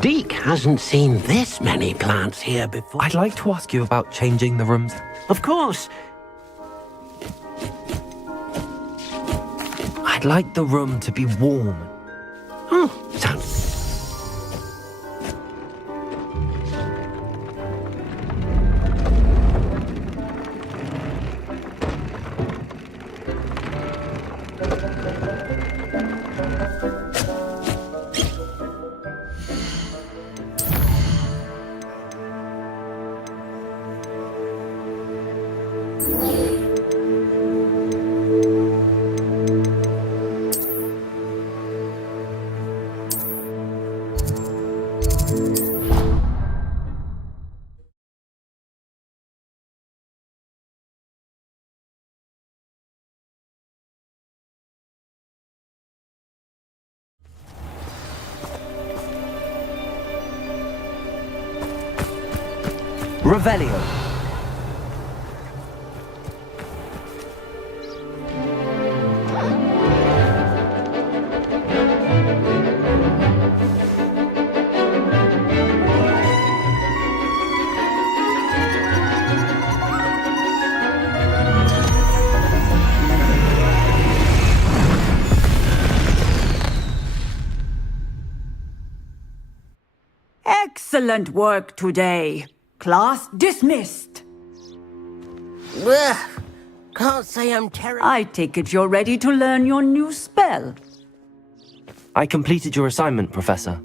Deke hasn't seen this many plants here before. I'd like to ask you about changing the rooms. Of course. I'd like the room to be warm. Oh, sounds... Revelio. Excellent work today. Class dismissed. Ugh, can't say I'm terrible. I take it you're ready to learn your new spell. I completed your assignment, Professor.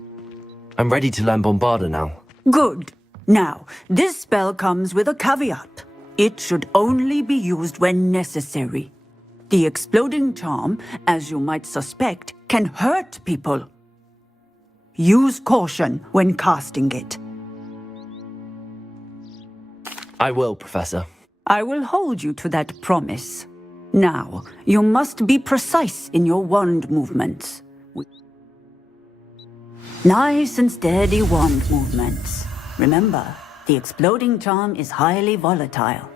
I'm ready to learn Bombarda now. Good. Now, this spell comes with a caveat. It should only be used when necessary. The exploding charm, as you might suspect, can hurt people. Use caution when casting it. I will, Professor. I will hold you to that promise. Now, you must be precise in your wand movements. Nice and steady wand movements. Remember, the exploding charm is highly volatile.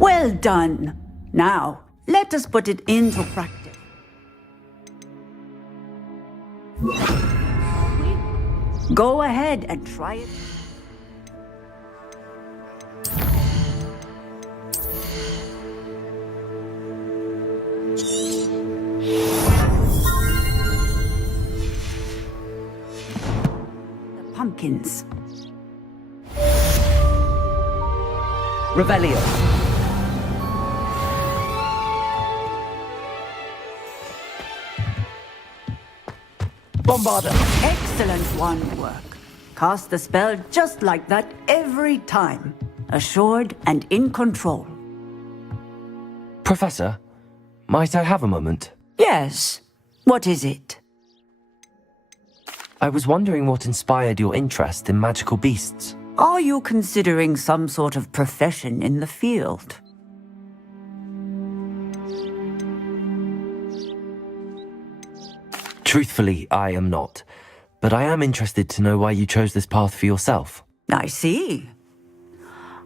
Well done. Now, let us put it into practice. Go ahead and try it. The pumpkins. Revelio. Bombarda. Excellent wand work. Cast the spell just like that every time. Assured and in control. Professor, might I have a moment? Yes. What is it? I was wondering what inspired your interest in magical beasts. Are you considering some sort of profession in the field? Truthfully, I am not. But I am interested to know why you chose this path for yourself. I see.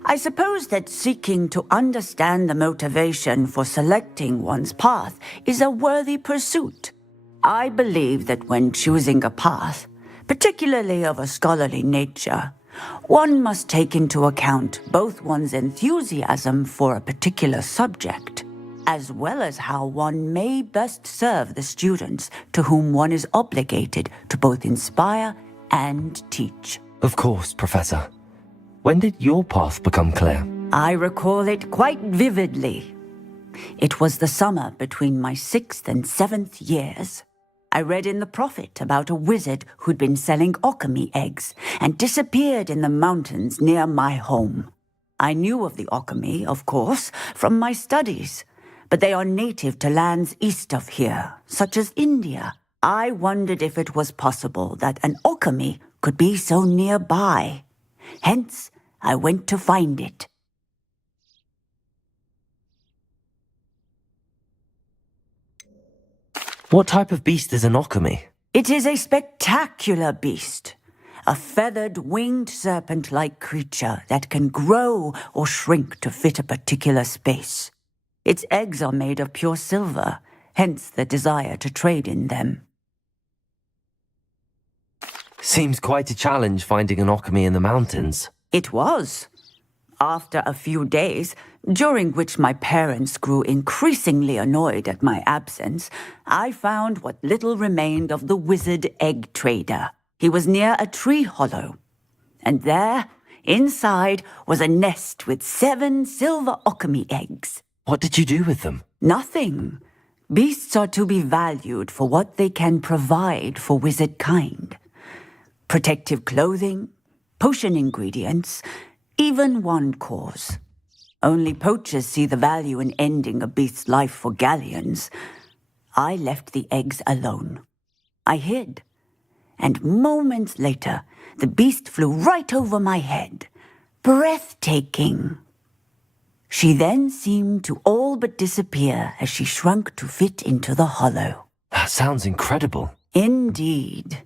I suppose that seeking to understand the motivation for selecting one's path is a worthy pursuit. I believe that when choosing a path, particularly of a scholarly nature, one must take into account both one's enthusiasm for a particular subject, as well as how one may best serve the students to whom one is obligated to both inspire and teach. Of course, Professor. When did your path become clear? I recall it quite vividly. It was the summer between my 6th and 7th years. I read in the Prophet about a wizard who'd been selling alchemy eggs and disappeared in the mountains near my home. I knew of the alchemy, of course, from my studies, but they are native to lands east of here, such as India. I wondered if it was possible that an alchemy could be so nearby. Hence, I went to find it. What type of beast is an alchemy? It is a spectacular beast. A feathered, winged serpent-like creature that can grow or shrink to fit a particular space. Its eggs are made of pure silver, hence the desire to trade in them. Seems quite a challenge finding an Occamy in the mountains. It was. After a few days, during which my parents grew increasingly annoyed at my absence, I found what little remained of the wizard egg trader. He was near a tree hollow, and there, inside, was a nest with 7 silver Occamy eggs. What did you do with them? Nothing. Beasts are to be valued for what they can provide for wizard kind. Protective clothing, potion ingredients, even wand cores. Only poachers see the value in ending a beast's life for galleons. I left the eggs alone. I hid. And moments later, the beast flew right over my head. Breathtaking. She then seemed to all but disappear as she shrunk to fit into the hollow. That sounds incredible. Indeed.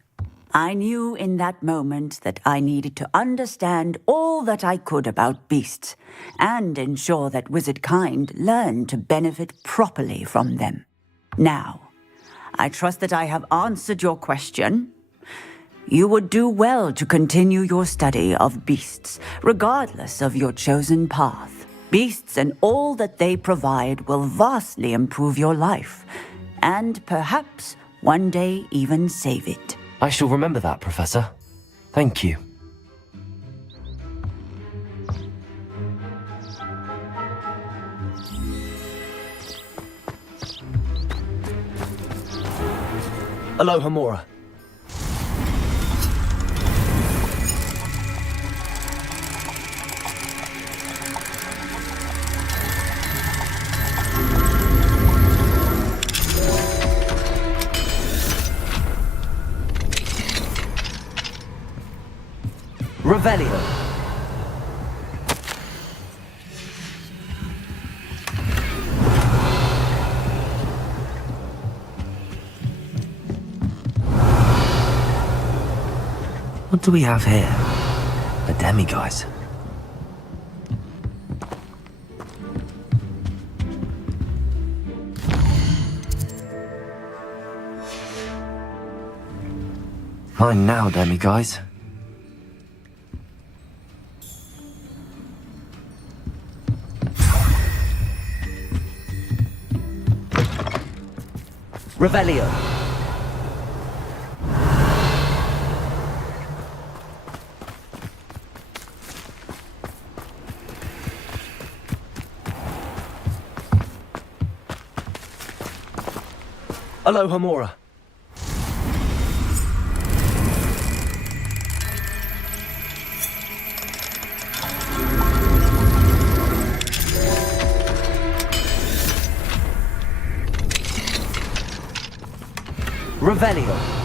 I knew in that moment that I needed to understand all that I could about beasts and ensure that wizard kind learned to benefit properly from them. Now, I trust that I have answered your question. You would do well to continue your study of beasts, regardless of your chosen path. Beasts and all that they provide will vastly improve your life, and perhaps one day even save it. I shall remember that, Professor. Thank you. Aloha, Mora. Revelio. What do we have here? A demiguise. Mine now, demiguise. Revelio. Aloha, Mora. Revelio.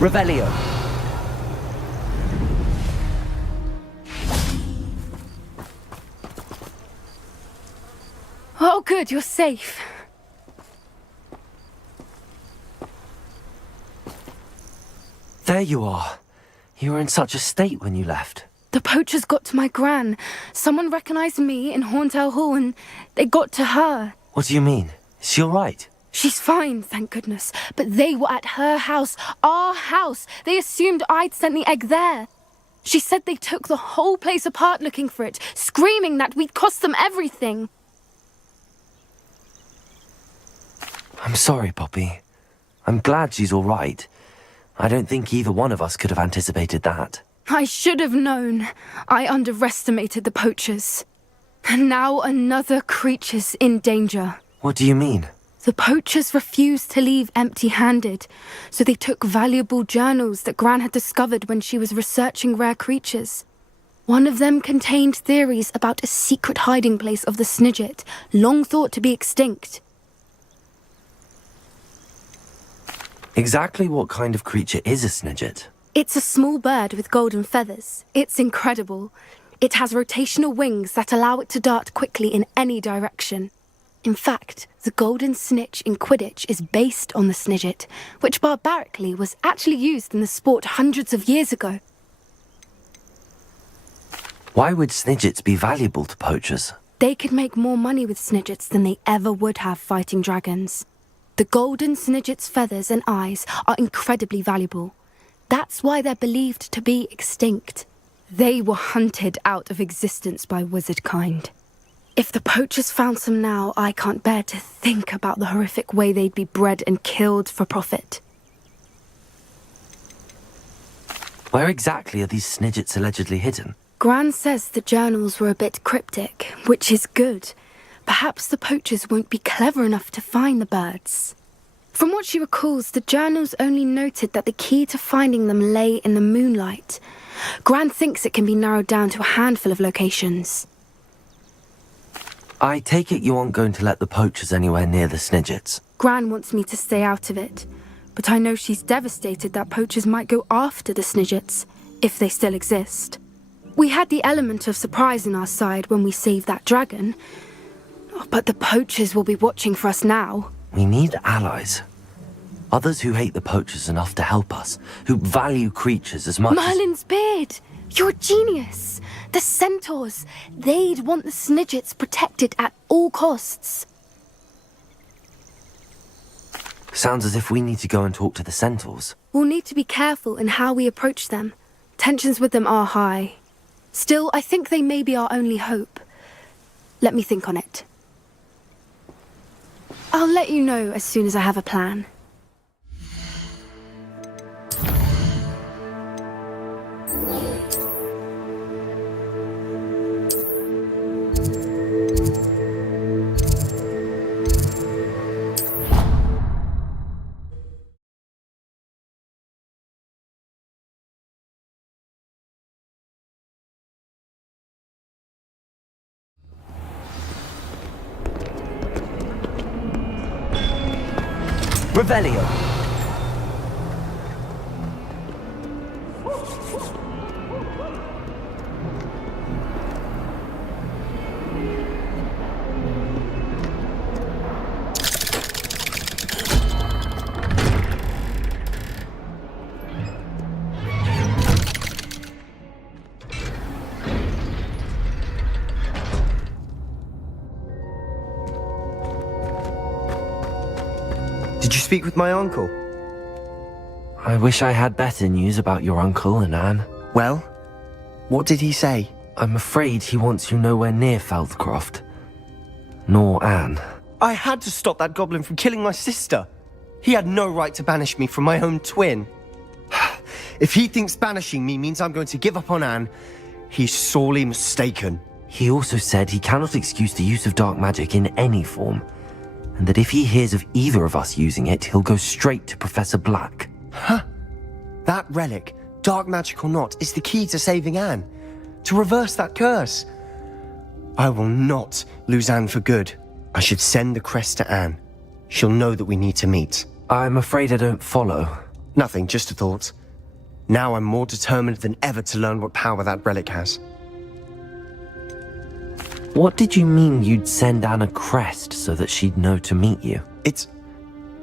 Revelio. Oh, good, you're safe. There you are. You were in such a state when you left. The poachers got to my gran. Someone recognized me in Horntail Hall and they got to her. What do you mean? Is she all right? She's fine, thank goodness. But they were at her house, our house. They assumed I'd sent the egg there. She said they took the whole place apart looking for it, screaming that we'd cost them everything. I'm sorry, Poppy. I'm glad she's all right. I don't think either one of us could have anticipated that. I should have known. I underestimated the poachers. And now another creature's in danger. What do you mean? The poachers refused to leave empty-handed, so they took valuable journals that Gran had discovered when she was researching rare creatures. One of them contained theories about a secret hiding place of the Snidget, long thought to be extinct. Exactly what kind of creature is a Snidget? It's a small bird with golden feathers. It's incredible. It has rotational wings that allow it to dart quickly in any direction. In fact, the golden snitch in Quidditch is based on the Snidget, which barbarically was actually used in the sport hundreds of years ago. Why would Snidgets be valuable to poachers? They could make more money with Snidgets than they ever would have fighting dragons. The golden Snidget's feathers and eyes are incredibly valuable. That's why they're believed to be extinct. They were hunted out of existence by wizard kind. If the poachers found some now, I can't bear to think about the horrific way they'd be bred and killed for profit. Where exactly are these Snidgets allegedly hidden? Gran says the journals were a bit cryptic, which is good. Perhaps the poachers won't be clever enough to find the birds. From what she recalls, the journals only noted that the key to finding them lay in the moonlight. Gran thinks it can be narrowed down to a handful of locations. I take it you aren't going to let the poachers anywhere near the Snidgets. Gran wants me to stay out of it, but I know she's devastated that poachers might go after the Snidgets, if they still exist. We had the element of surprise on our side when we saved that dragon, but the poachers will be watching for us now. We need allies. Others who hate the poachers enough to help us, who value creatures as much Merlin's beard! You're a genius! The centaurs! They'd want the Snidgets protected at all costs. Sounds as if we need to go and talk to the centaurs. We'll need to be careful in how we approach them. Tensions with them are high. Still, I think they may be our only hope. Let me think on it. I'll let you know as soon as I have a plan. Revelio! Did you speak with my uncle? I wish I had better news about your uncle and Anne. Well, what did he say? I'm afraid he wants you nowhere near Feldcroft. Nor Anne. I had to stop that goblin from killing my sister. He had no right to banish me from my own twin. If he thinks banishing me means I'm going to give up on Anne, he's sorely mistaken. He also said he cannot excuse the use of dark magic in any form, and that if he hears of either of us using it, he'll go straight to Professor Black. Huh? That relic, dark magic or not, is the key to saving Anne. To reverse that curse. I will not lose Anne for good. I should send the crest to Anne. She'll know that we need to meet. I'm afraid I don't follow. Nothing, just a thought. Now I'm more determined than ever to learn what power that relic has. What did you mean you'd send Anne a crest so that she'd know to meet you?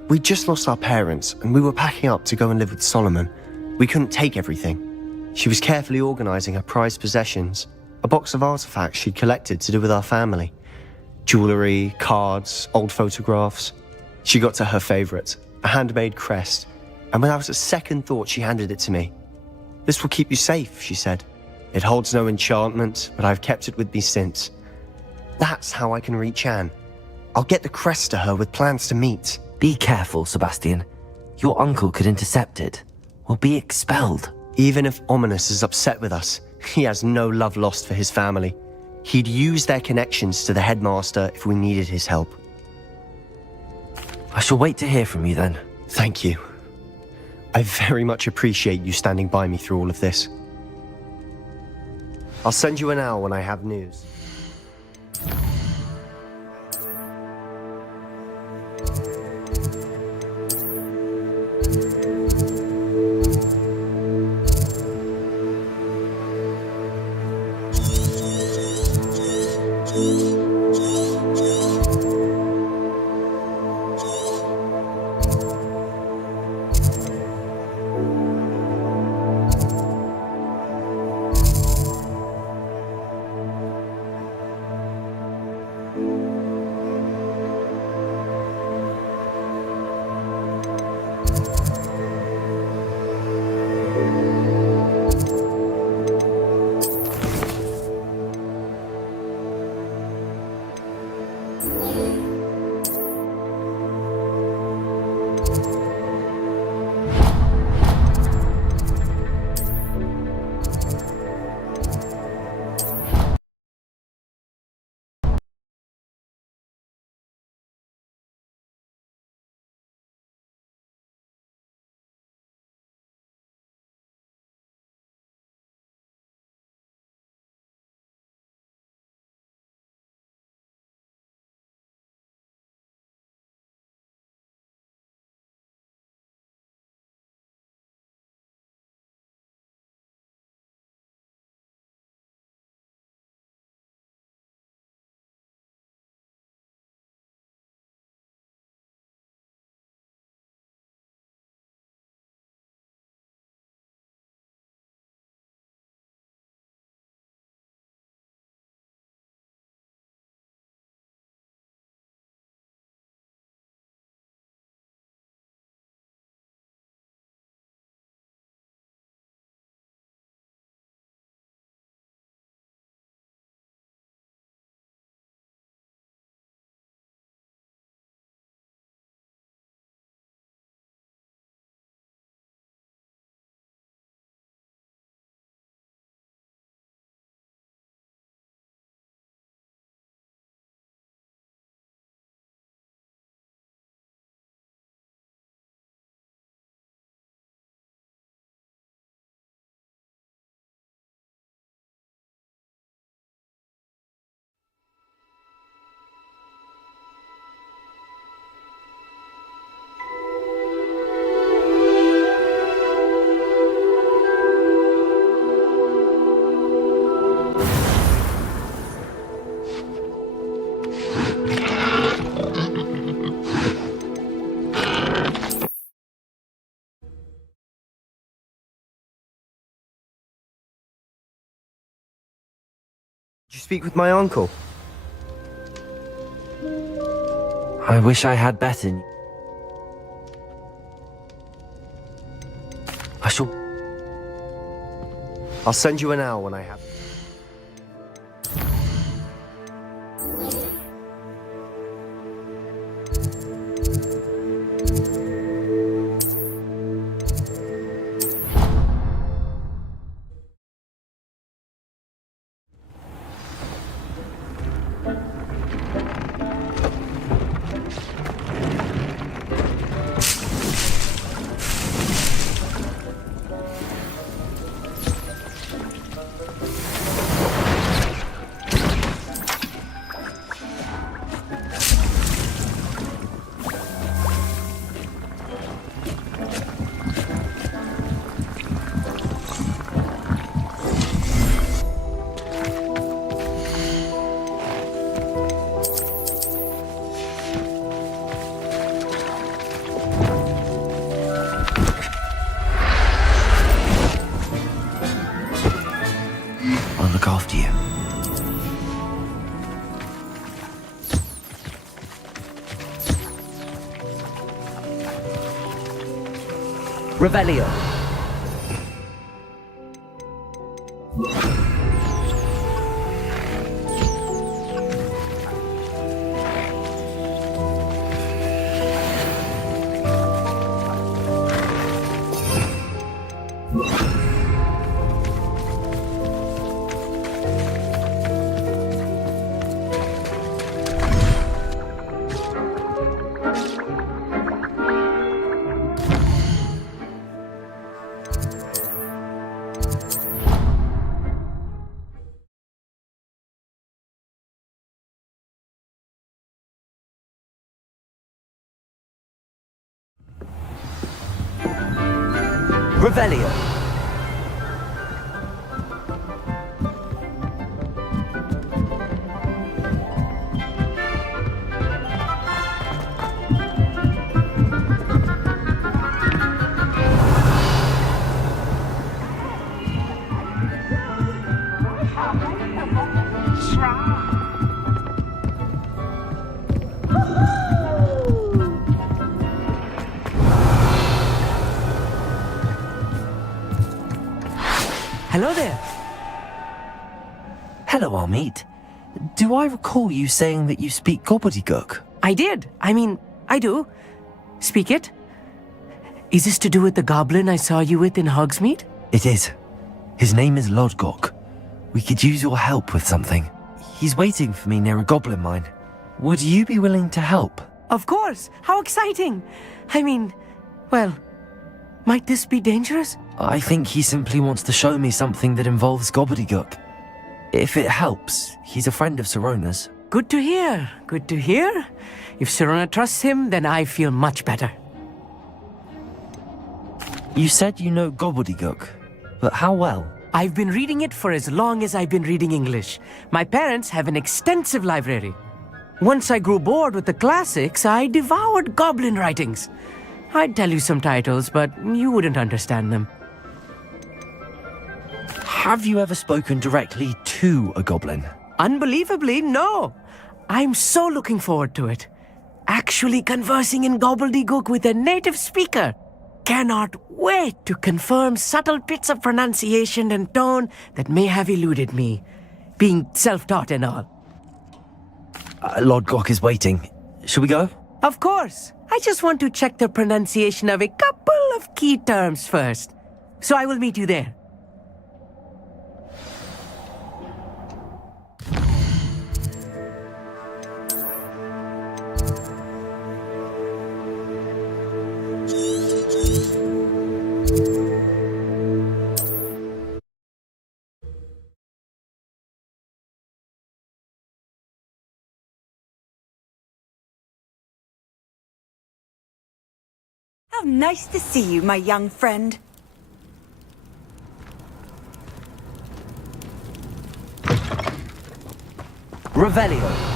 We just lost our parents, and we were packing up to go and live with Solomon. We couldn't take everything. She was carefully organizing her prized possessions, a box of artifacts she'd collected to do with our family. Jewelry, cards, old photographs. She got to her favorite, a handmade crest, and without a second thought she handed it to me. "This will keep you safe," she said. "It holds no enchantment, but I've kept it with me since. That's how I can reach Anne. I'll get the crest to her with plans to meet." Be careful, Sebastian. Your uncle could intercept it, or be expelled. Even if Ominous is upset with us, he has no love lost for his family. He'd use their connections to the headmaster if we needed his help. I shall wait to hear from you then. Thank you. I very much appreciate you standing by me through all of this. I'll send you an owl when I have news. Did you speak with my uncle? I wish I had better. I'll send you an owl when I have... I'll look after you. Revelio. Revelio. Hello there. Hello, Armeet. Do I recall you saying that you speak gobbledygook? I did. I do. Speak it. Is this to do with the goblin I saw you with in Hogsmeade? It is. His name is Lodgok. We could use your help with something. He's waiting for me near a goblin mine. Would you be willing to help? Of course. How exciting. Well, might this be dangerous? I think he simply wants to show me something that involves gobbledygook. If it helps, he's a friend of Sirona's. Good to hear. Good to hear. If Sirona trusts him, then I feel much better. You said you know gobbledygook, but how well? I've been reading it for as long as I've been reading English. My parents have an extensive library. Once I grew bored with the classics, I devoured goblin writings. I'd tell you some titles, but you wouldn't understand them. Have you ever spoken directly to a goblin? Unbelievably, no. I'm so looking forward to it. Actually conversing in gobbledygook with a native speaker. Cannot wait to confirm subtle bits of pronunciation and tone that may have eluded me, being self-taught and all. Lodgok is waiting. Shall we go? Of course. I just want to check the pronunciation of a couple of key terms first. So I will meet you there. How nice to see you, my young friend. Revelio.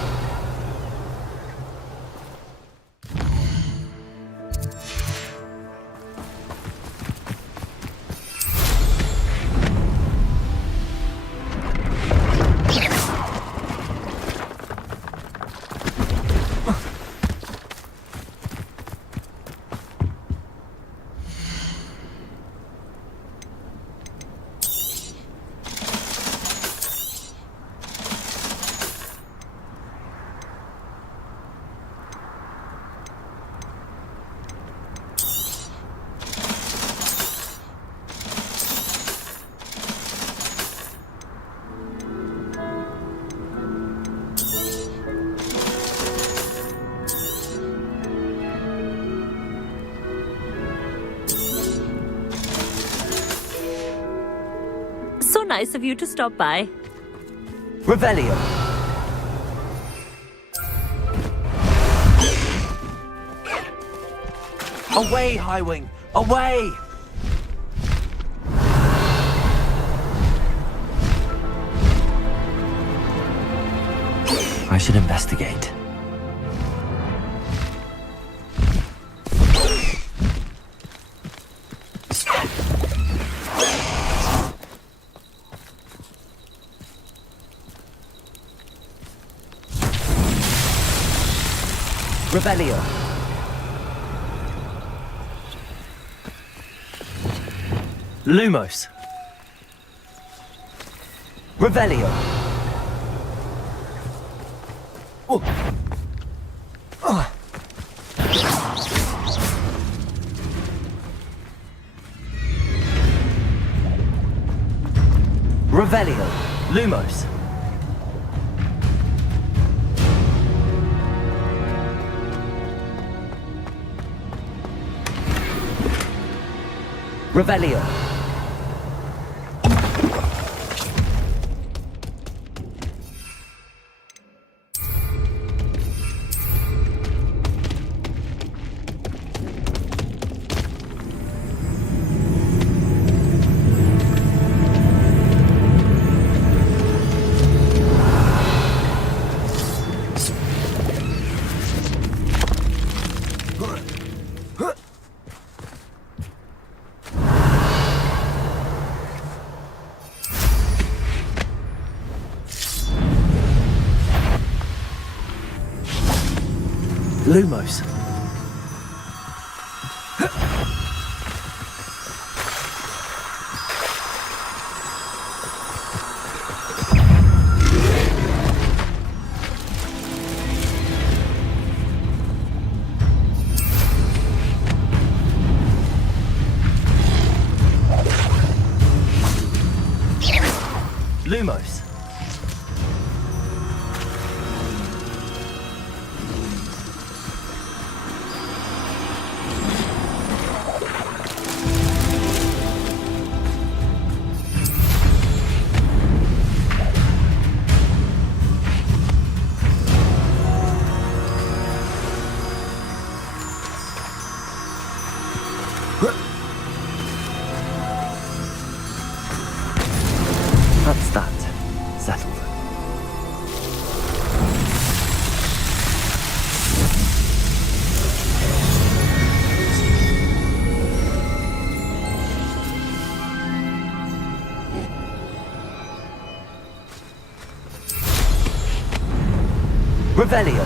So nice of you to stop by. Revelio. Away, Highwing! Away! I should investigate. Revelio. Lumos. Revelio. Oh. Oh. Revelio. Lumos. Revelio. Lumos. Lumos. That's that. Settled. Revelio.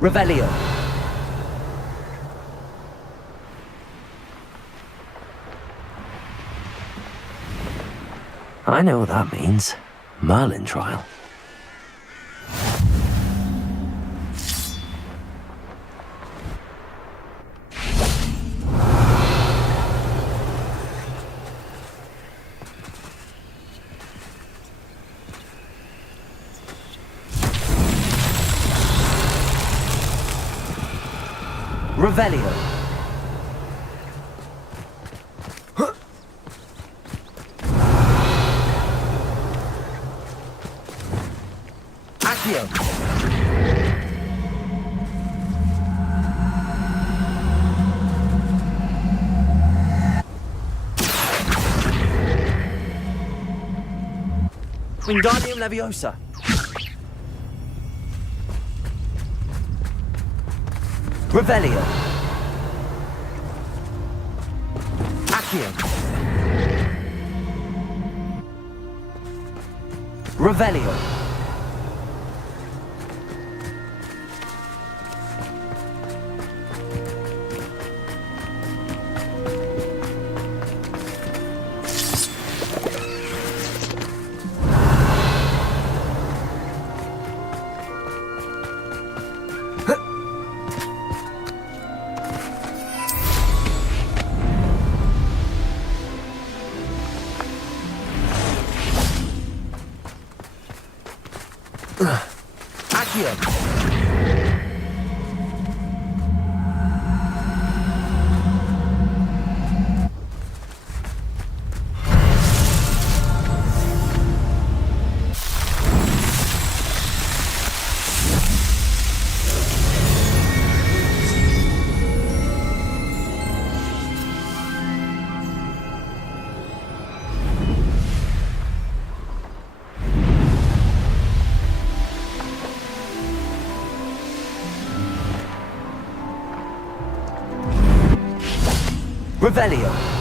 Revelio. I know what that means. Merlin trial. Revelio. Accio. Wingardium Leviosa. Revelio. Accio. Revelio. Accio. Revelio.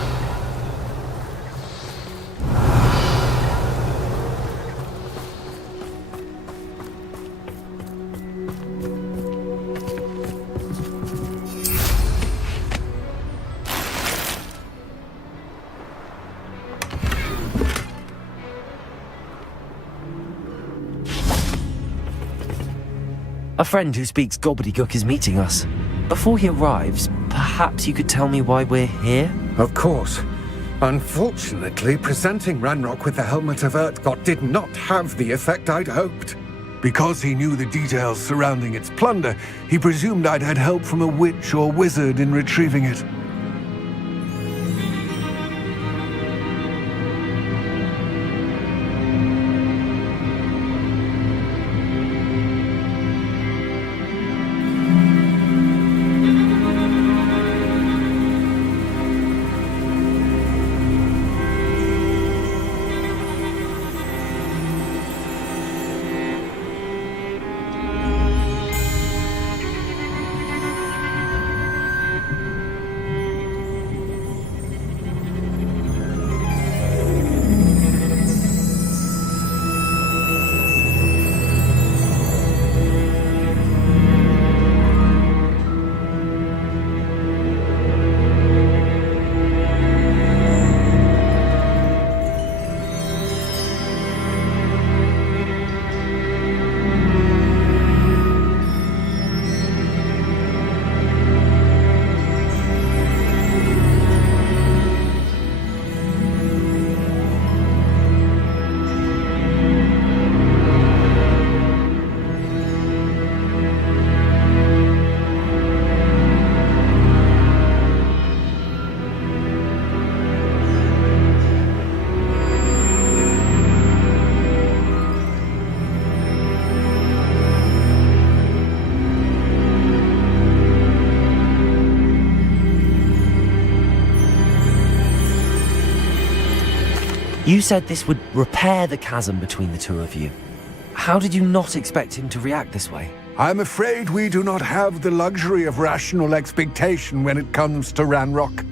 A friend who speaks gobbledygook is meeting us. Before he arrives, perhaps you could tell me why we're here? Of course. Unfortunately, presenting Ranrock with the Helmet of Urtkot did not have the effect I'd hoped. Because he knew the details surrounding its plunder, he presumed I'd had help from a witch or wizard in retrieving it. You said this would repair the chasm between the two of you. How did you not expect him to react this way? I'm afraid we do not have the luxury of rational expectation when it comes to Ranrock.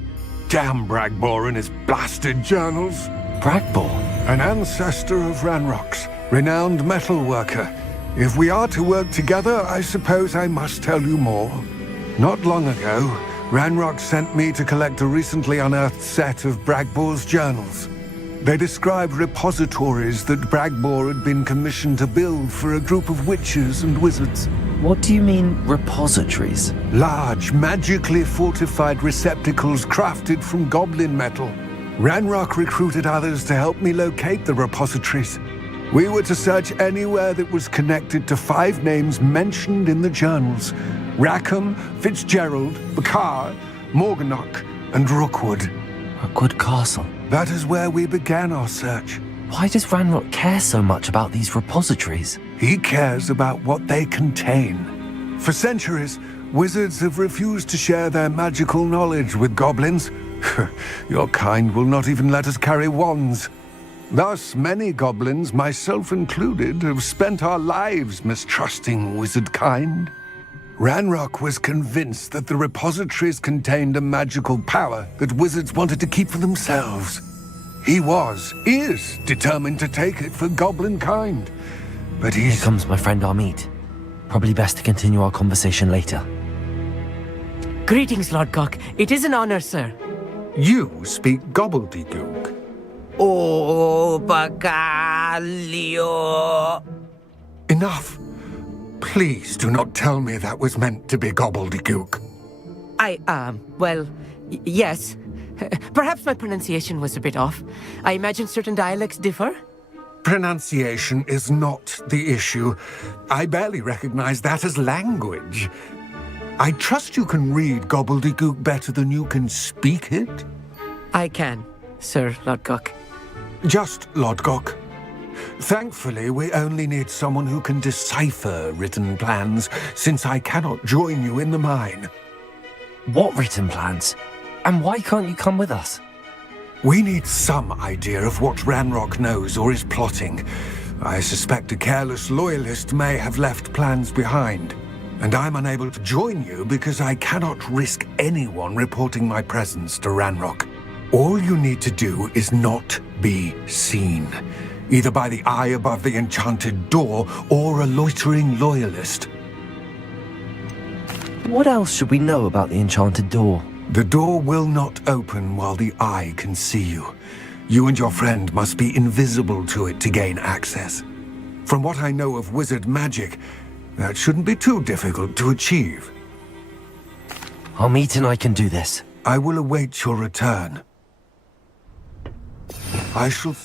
Damn Bragbor and his blasted journals. Bragbor? An ancestor of Ranrock's, renowned metal worker. If we are to work together, I suppose I must tell you more. Not long ago, Ranrock sent me to collect a recently unearthed set of Bragbor's journals. They described repositories that Bragbor had been commissioned to build for a group of witches and wizards. What do you mean, repositories? Large, magically fortified receptacles crafted from goblin metal. Ranrock recruited others to help me locate the repositories. We were to search anywhere that was connected to 5 names mentioned in the journals: Rackham, Fitzgerald, Bakar, Morganach, and Rookwood. Rookwood Castle. That is where we began our search. Why does Ranrock care so much about these repositories? He cares about what they contain. For centuries, wizards have refused to share their magical knowledge with goblins. Your kind will not even let us carry wands. Thus, many goblins, myself included, have spent our lives mistrusting wizard kind. Ranrock was convinced that the repositories contained a magical power that wizards wanted to keep for themselves. He is determined to take it for goblin kind. But Here comes my friend Amit. Probably best to continue our conversation later. Greetings, Lord Cock. It is an honor, sir. You speak gobbledygook. Oh, Bagalio. Enough. Please do not tell me that was meant to be gobbledygook. Yes. Perhaps my pronunciation was a bit off. I imagine certain dialects differ. Pronunciation is not the issue. I barely recognize that as language. I trust you can read gobbledygook better than you can speak it? I can, Sir Lodgok. Just Lodgok. Thankfully, we only need someone who can decipher written plans, since I cannot join you in the mine. What written plans? And why can't you come with us? We need some idea of what Ranrock knows or is plotting. I suspect a careless loyalist may have left plans behind. And I'm unable to join you because I cannot risk anyone reporting my presence to Ranrock. All you need to do is not be seen, either by the eye above the enchanted door or a loitering loyalist. What else should we know about the enchanted door? The door will not open while the eye can see you. You and your friend must be invisible to it to gain access. From what I know of wizard magic, that shouldn't be too difficult to achieve. Amit and I can do this. I will await your return. I shall...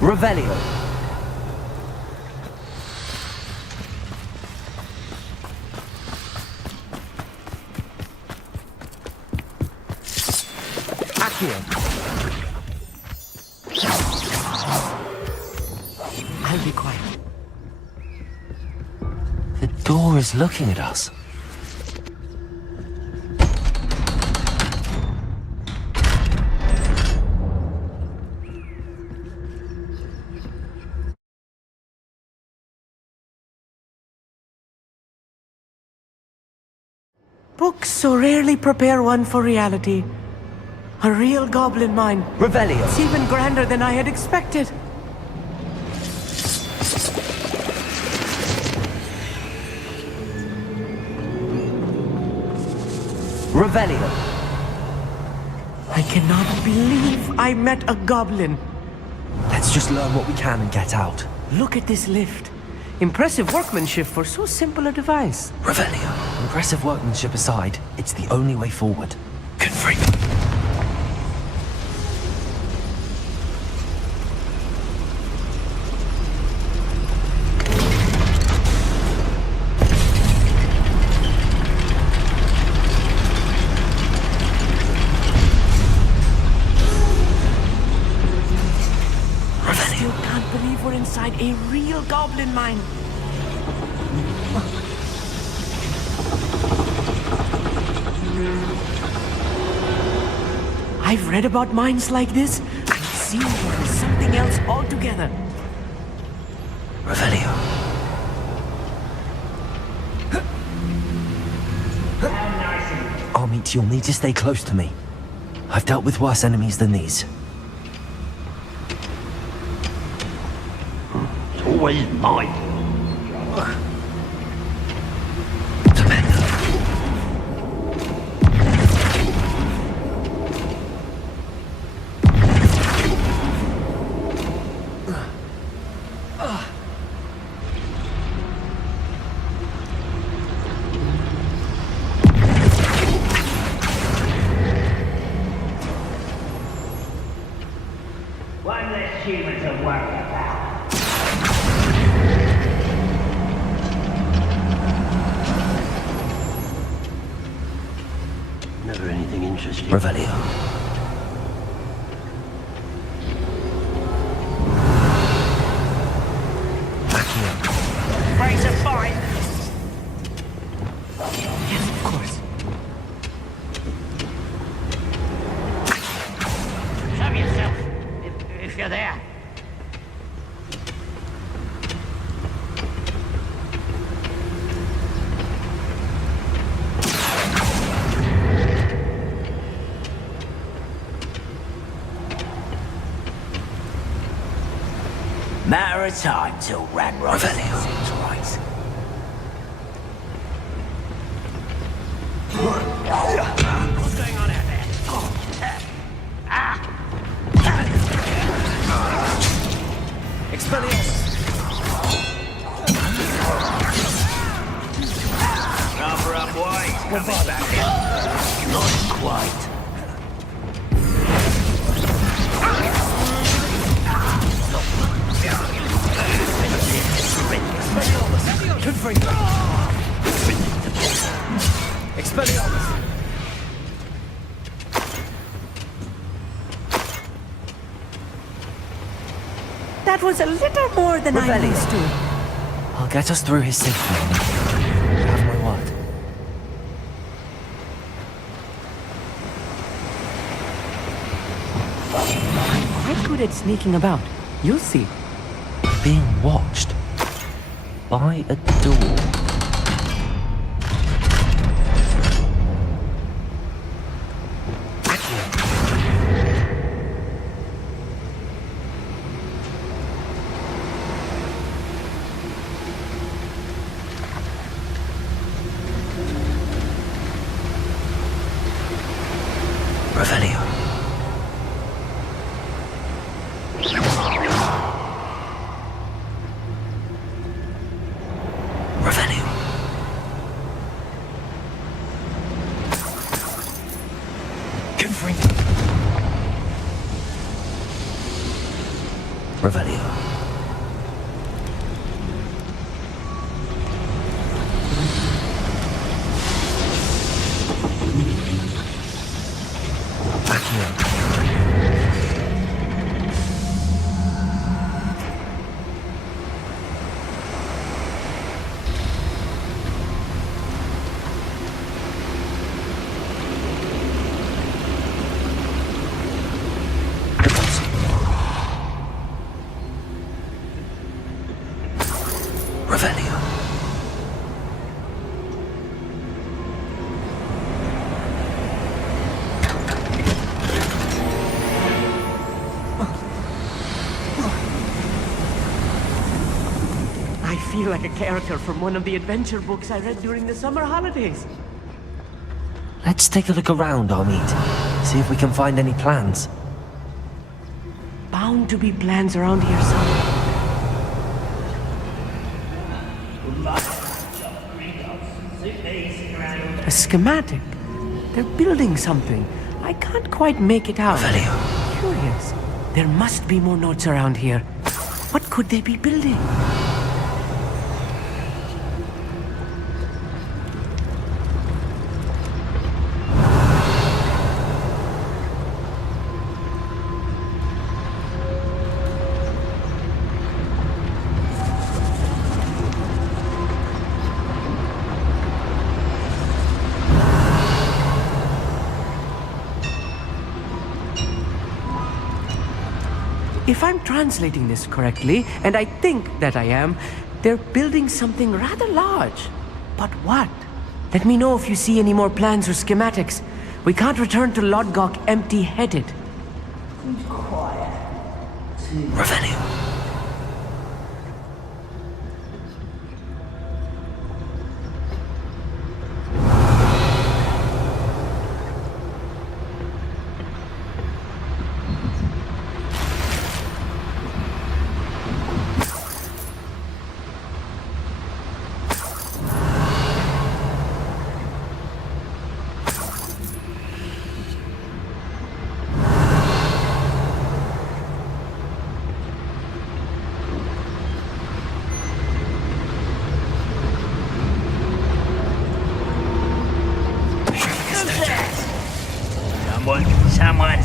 Revelio. Accio. I'll be quiet. The door is looking at us. Books so rarely prepare one for reality. A real goblin mine. Revelio. It's even grander than I had expected. Revelio. I cannot believe I met a goblin. Let's just learn what we can and get out. Look at this lift. Impressive workmanship for so simple a device. Revelio. Impressive workmanship aside, it's the only way forward. Confront. Inside a real goblin mine. I've read about mines like this. It seems it was something else altogether. Revelio. Amit, you'll need to stay close to me. I've dealt with worse enemies than these. It's always mine. One less human to worry about. Never anything interesting. Revelio. Raise a fight. Yes, of course. Show yourself, if you're there. Matter of time till Ranrock seems right. What's going on out there? Cover up white. Coming back in. Not quite. That was a little more than I used to. I'll get us through his safety. You have my word. I'm quite good at sneaking about. You'll see. Being watched by a door. Revelio. Revelio. Revelio. Revelio. I feel like a character from one of the adventure books I read during the summer holidays. Let's take a look around, Amit. See if we can find any plans. Bound to be plans around here somewhere. A schematic. They're building something. I can't quite make it out. Revelio. Curious. There must be more notes around here. What could they be building? If I'm translating this correctly, and I think that I am, they're building something rather large. But what? Let me know if you see any more plans or schematics. We can't return to Lodgok empty-headed. Revelio. Someone.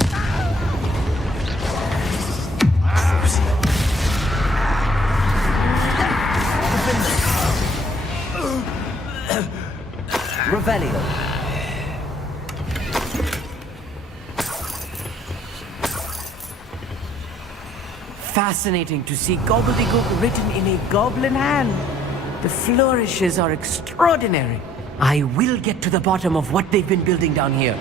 Revelio. Fascinating to see gobbledygook written in a goblin hand. The flourishes are extraordinary. I will get to the bottom of what they've been building down here.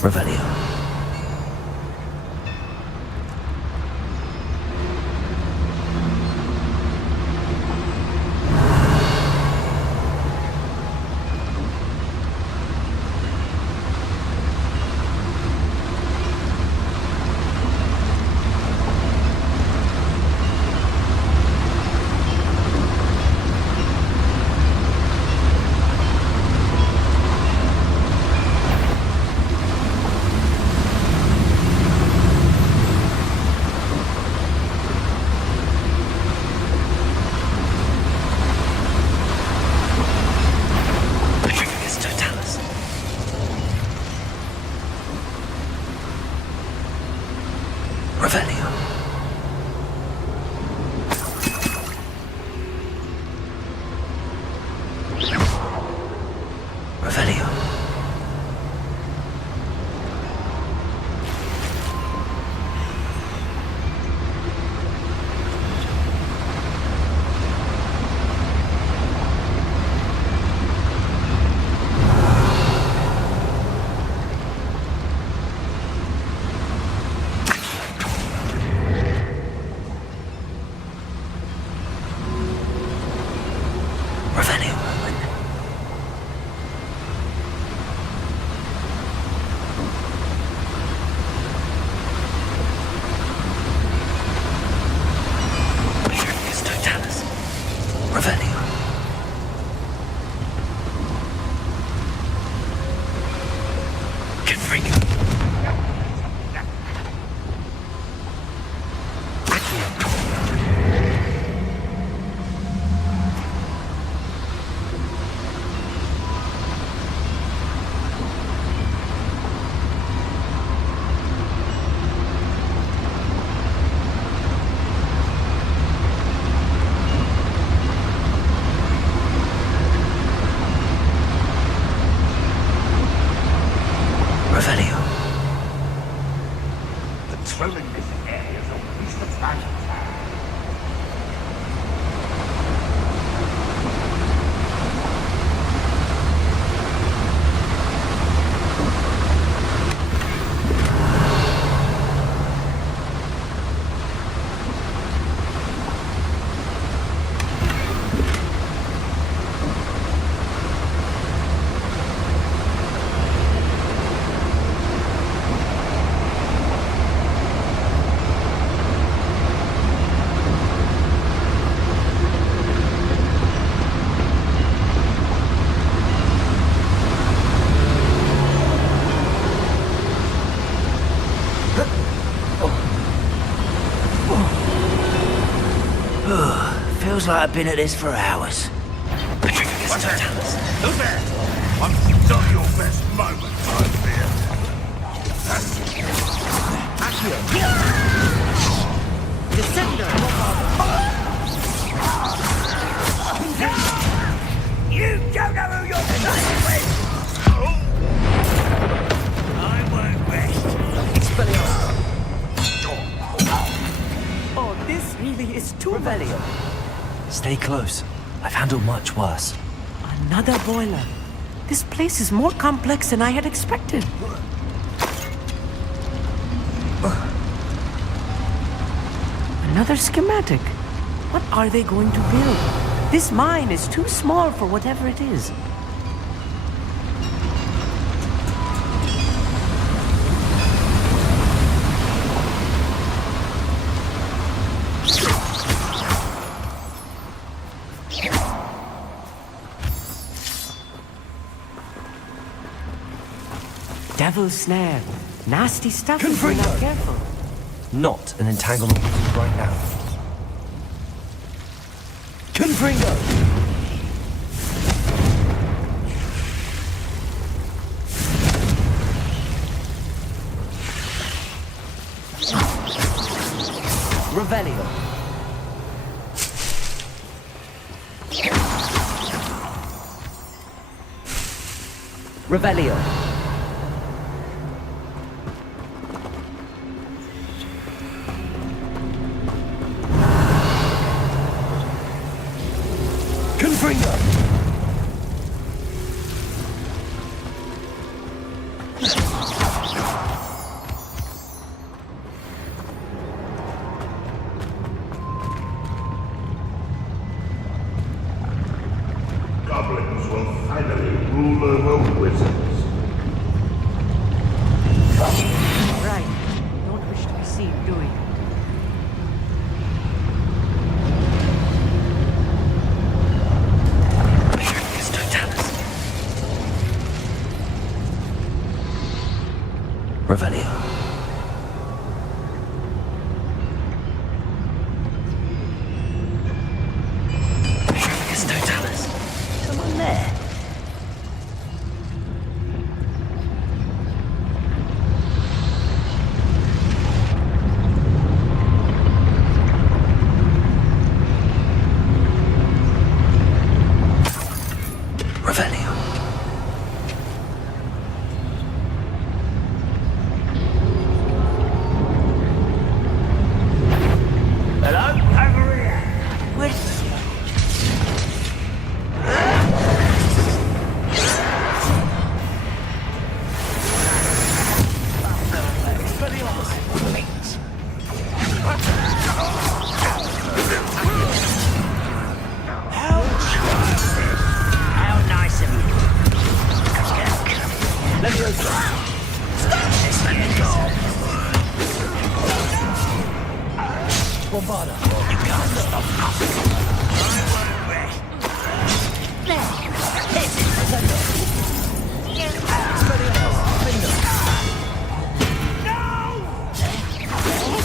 Revelio. Revelio. Revelio. Patrolling this area is a waste of time. Feels like I've been at this for hours. What's that? Who's there? I'm not your best moment, I fear. You don't know who you're playing with! I work best. Oh, this really is too Revelio. Stay close. I've handled much worse. Another boiler. This place is more complex than I had expected. Another schematic. What are they going to build? This mine is too small for whatever it is. Devil's snare. Nasty stuff if we're not careful. Not an entanglement right now. Confringo! Revelio. Revelio. Confringo. Goblins will finally rule over wizards. Right. Don't wish to be seen doing. Revelio. Someone there. Revelio. Hello? Over here! How nice of you. Let me go. Stop this, let me go. Bombarda. You can't stop us. I won't rest. There. This is the No!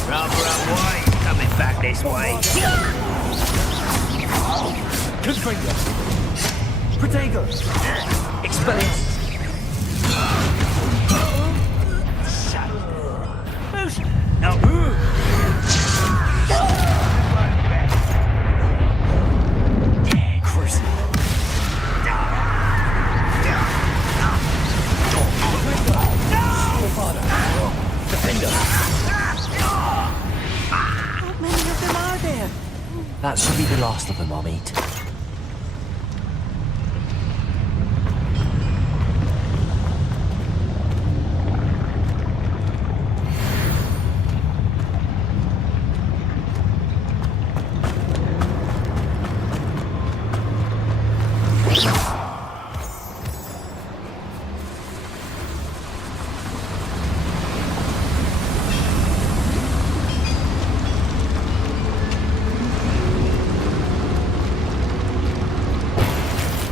Rather unwise coming back this way. Confringo. Protego. Expelliarmus. Who's... No. How many of them are there? That should be the last of them, I'll meet.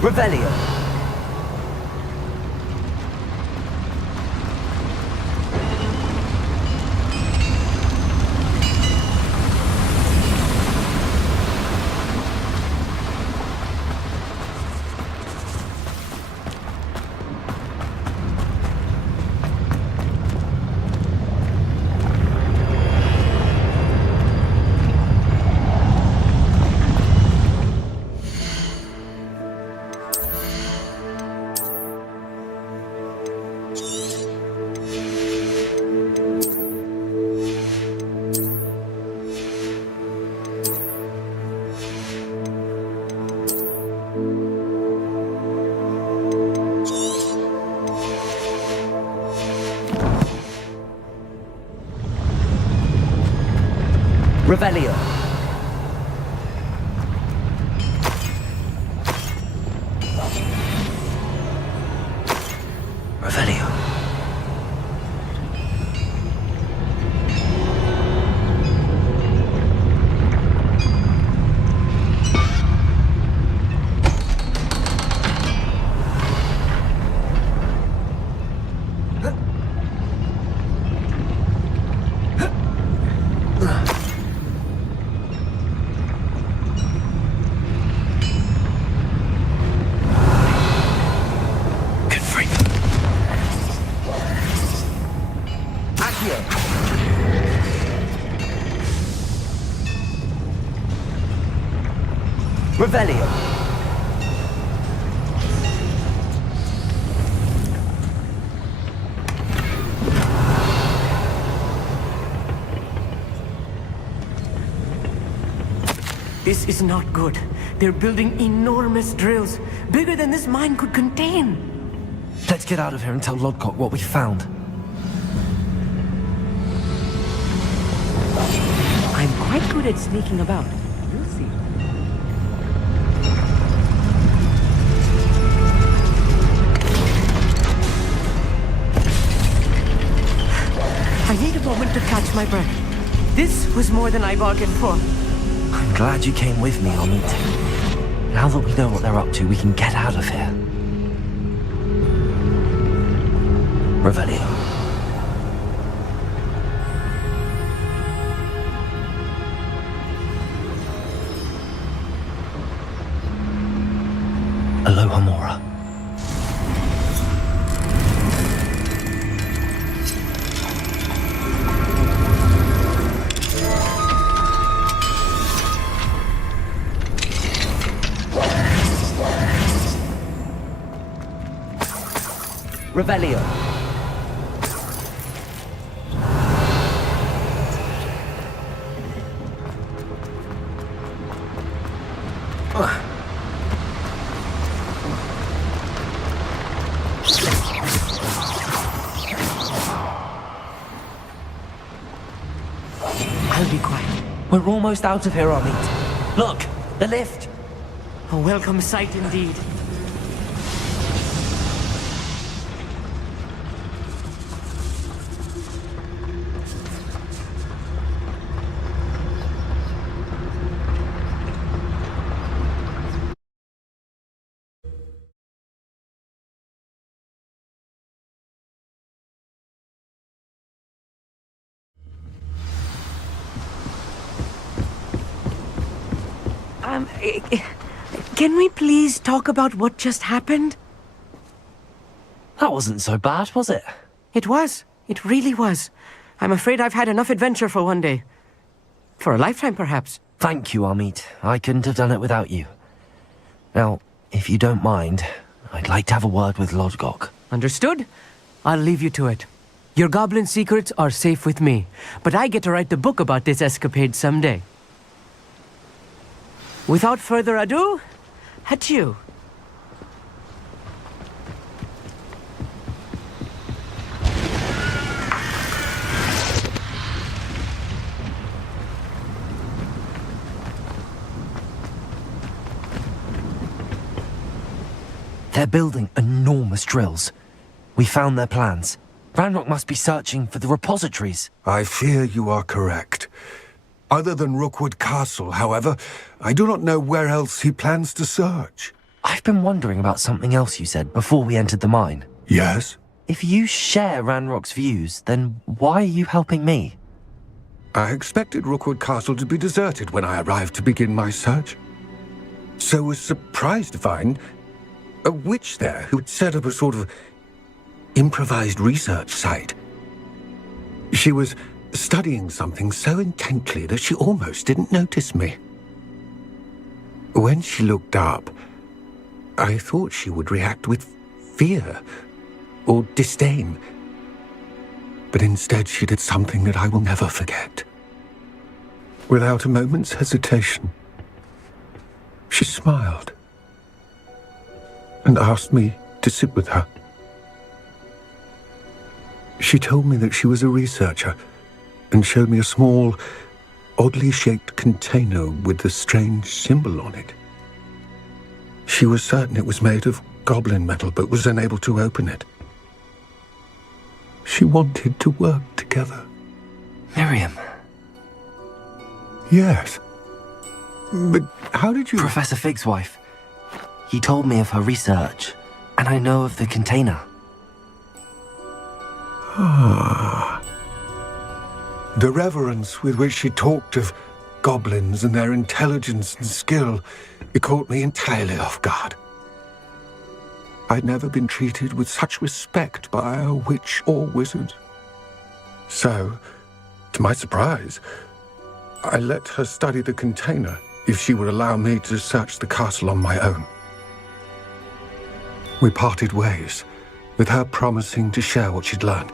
Revelio. Revelio. Revelio. Revelio. This is not good. They're building enormous drills, bigger than this mine could contain. Let's get out of here and tell Lodgok what we found. I'm quite good at sneaking about. You'll see. I need a moment to catch my breath. This was more than I bargained for. I'm glad you came with me, Amit. Now that we know what they're up to, we can get out of here. Revelio. Aloha Mora. Revelio. I'll be quiet. We're almost out of here, Amit. Look, the lift. A welcome sight indeed. Can we please talk about what just happened? That wasn't so bad, was it? It was. It really was. I'm afraid I've had enough adventure for one day. For a lifetime, perhaps. Thank you, Amit. I couldn't have done it without you. Now, if you don't mind, I'd like to have a word with Lodgok. Understood? I'll leave you to it. Your goblin secrets are safe with me, but I get to write the book about this escapade someday. Without further ado, adieu. They're building enormous drills. We found their plans. Ranrock must be searching for the repositories. I fear you are correct. Other than Rookwood Castle, however, I do not know where else he plans to search. I've been wondering about something else you said before we entered the mine. Yes? If you share Ranrock's views, then why are you helping me? I expected Rookwood Castle to be deserted when I arrived to begin my search. So was surprised to find a witch there who had set up a sort of improvised research site. She was studying something so intently that she almost didn't notice me. When she looked up, I thought she would react with fear or disdain. But instead she did something that I will never forget. Without a moment's hesitation, she smiled and asked me to sit with her. She told me that she was a researcher and showed me a small, oddly shaped container with the strange symbol on it. She was certain it was made of goblin metal, but was unable to open it. She wanted to work together. Miriam. Yes. But how did you... Professor Fig's wife. He told me of her research, and I know of the container. Ah. The reverence with which she talked of goblins and their intelligence and skill, it caught me entirely off guard. I'd never been treated with such respect by a witch or wizard. So, to my surprise, I let her study the container if she would allow me to search the castle on my own. We parted ways, with her promising to share what she'd learned.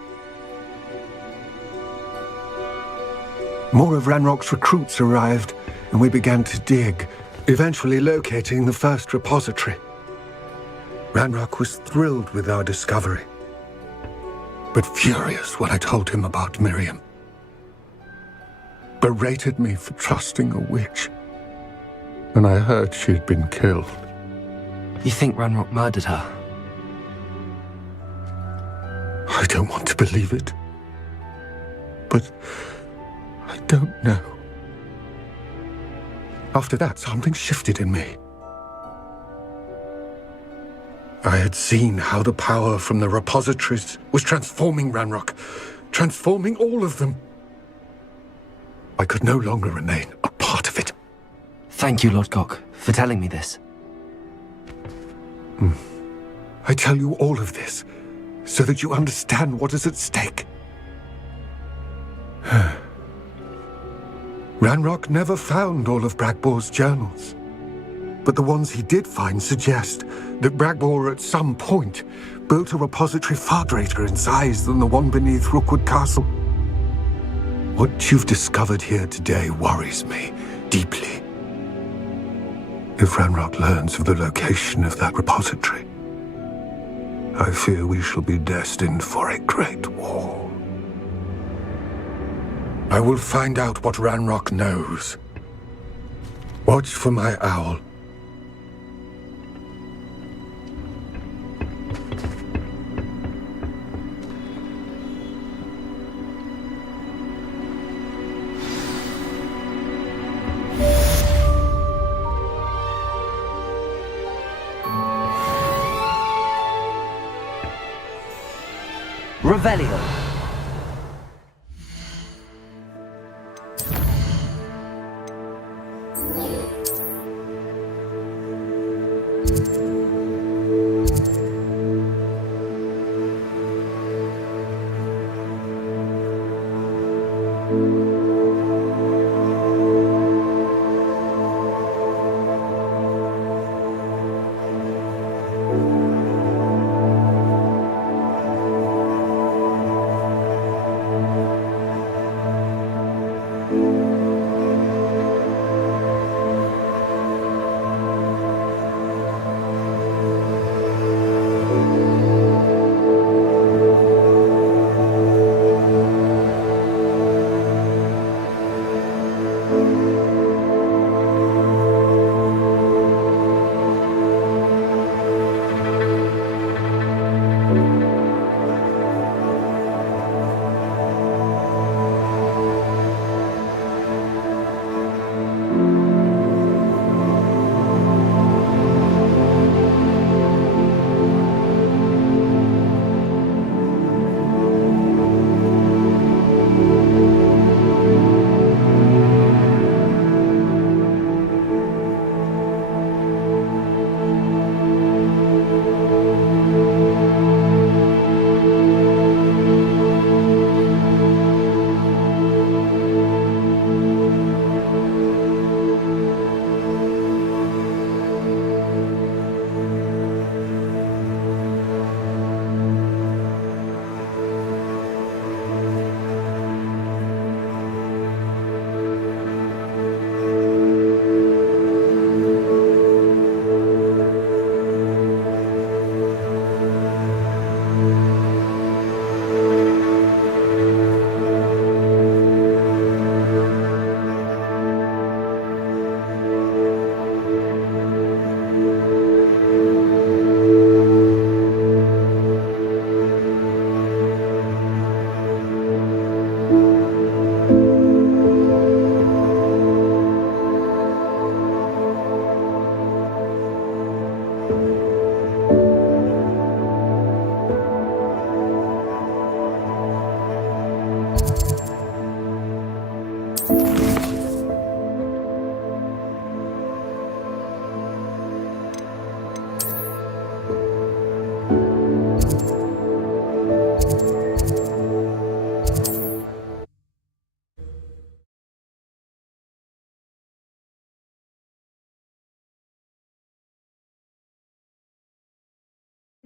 More of Ranrock's recruits arrived, and we began to dig, eventually locating the first repository. Ranrock was thrilled with our discovery, but furious when I told him about Miriam. Berated me for trusting a witch, and I heard she'd been killed. You think Ranrock murdered her? I don't want to believe it, but I don't know. After that, something shifted in me. I had seen how the power from the repositories was transforming Ranrock, transforming all of them. I could no longer remain a part of it. Thank you, Lord Gok, for telling me this. I tell you all of this so that you understand what is at stake. Ranrock never found all of Bragbor's journals, but the ones he did find suggest that Bragbor at some point built a repository far greater in size than the one beneath Rookwood Castle. What you've discovered here today worries me deeply. If Ranrock learns of the location of that repository, I fear we shall be destined for a great war. I will find out what Ranrock knows. Watch for my owl. Revelio.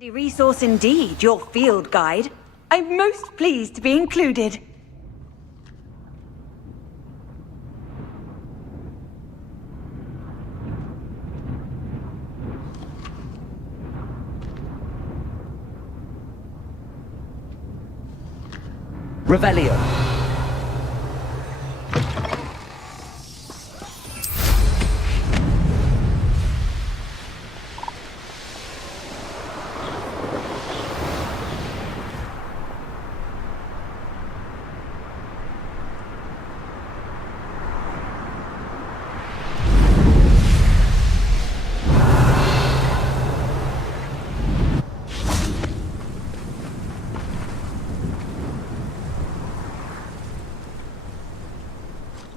The resource indeed, your field guide. I'm most pleased to be included. Revelio.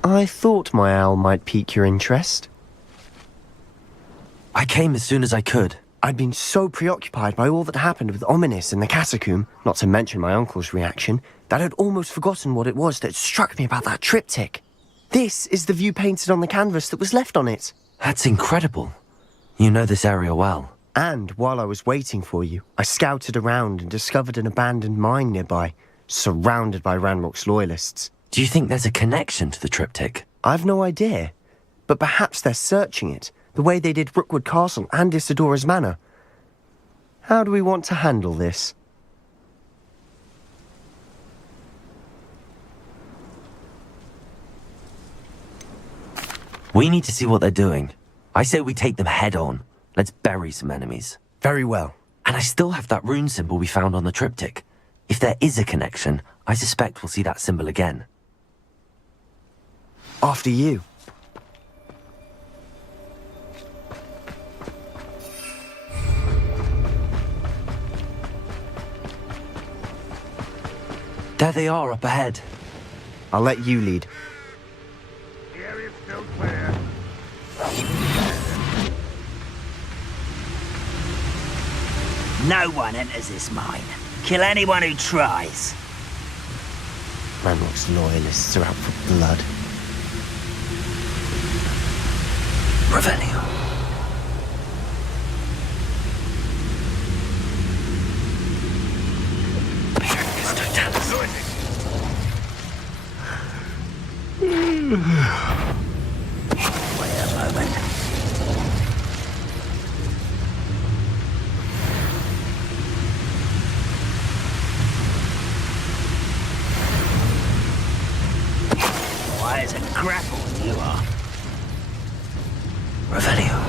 I thought my owl might pique your interest. I came as soon as I could. I'd been so preoccupied by all that happened with Ominis in the catacomb, not to mention my uncle's reaction, that I'd almost forgotten what it was that struck me about that triptych. This is the view painted on the canvas that was left on it. That's incredible. You know this area well. And while I was waiting for you, I scouted around and discovered an abandoned mine nearby, surrounded by Ranrock's loyalists. Do you think there's a connection to the triptych? I've no idea, but perhaps they're searching it, the way they did Rookwood Castle and Isidora's Manor. How do we want to handle this? We need to see what they're doing. I say we take them head on. Let's bury some enemies. Very well. And I still have that rune symbol we found on the triptych. If there is a connection, I suspect we'll see that symbol again. After you. There they are up ahead. I'll let you lead. The area's still clear. No one enters this mine. Kill anyone who tries. Ranrock's loyalists are out for blood. Revelio. Wait a moment. Why is a grapple you are? Revelio.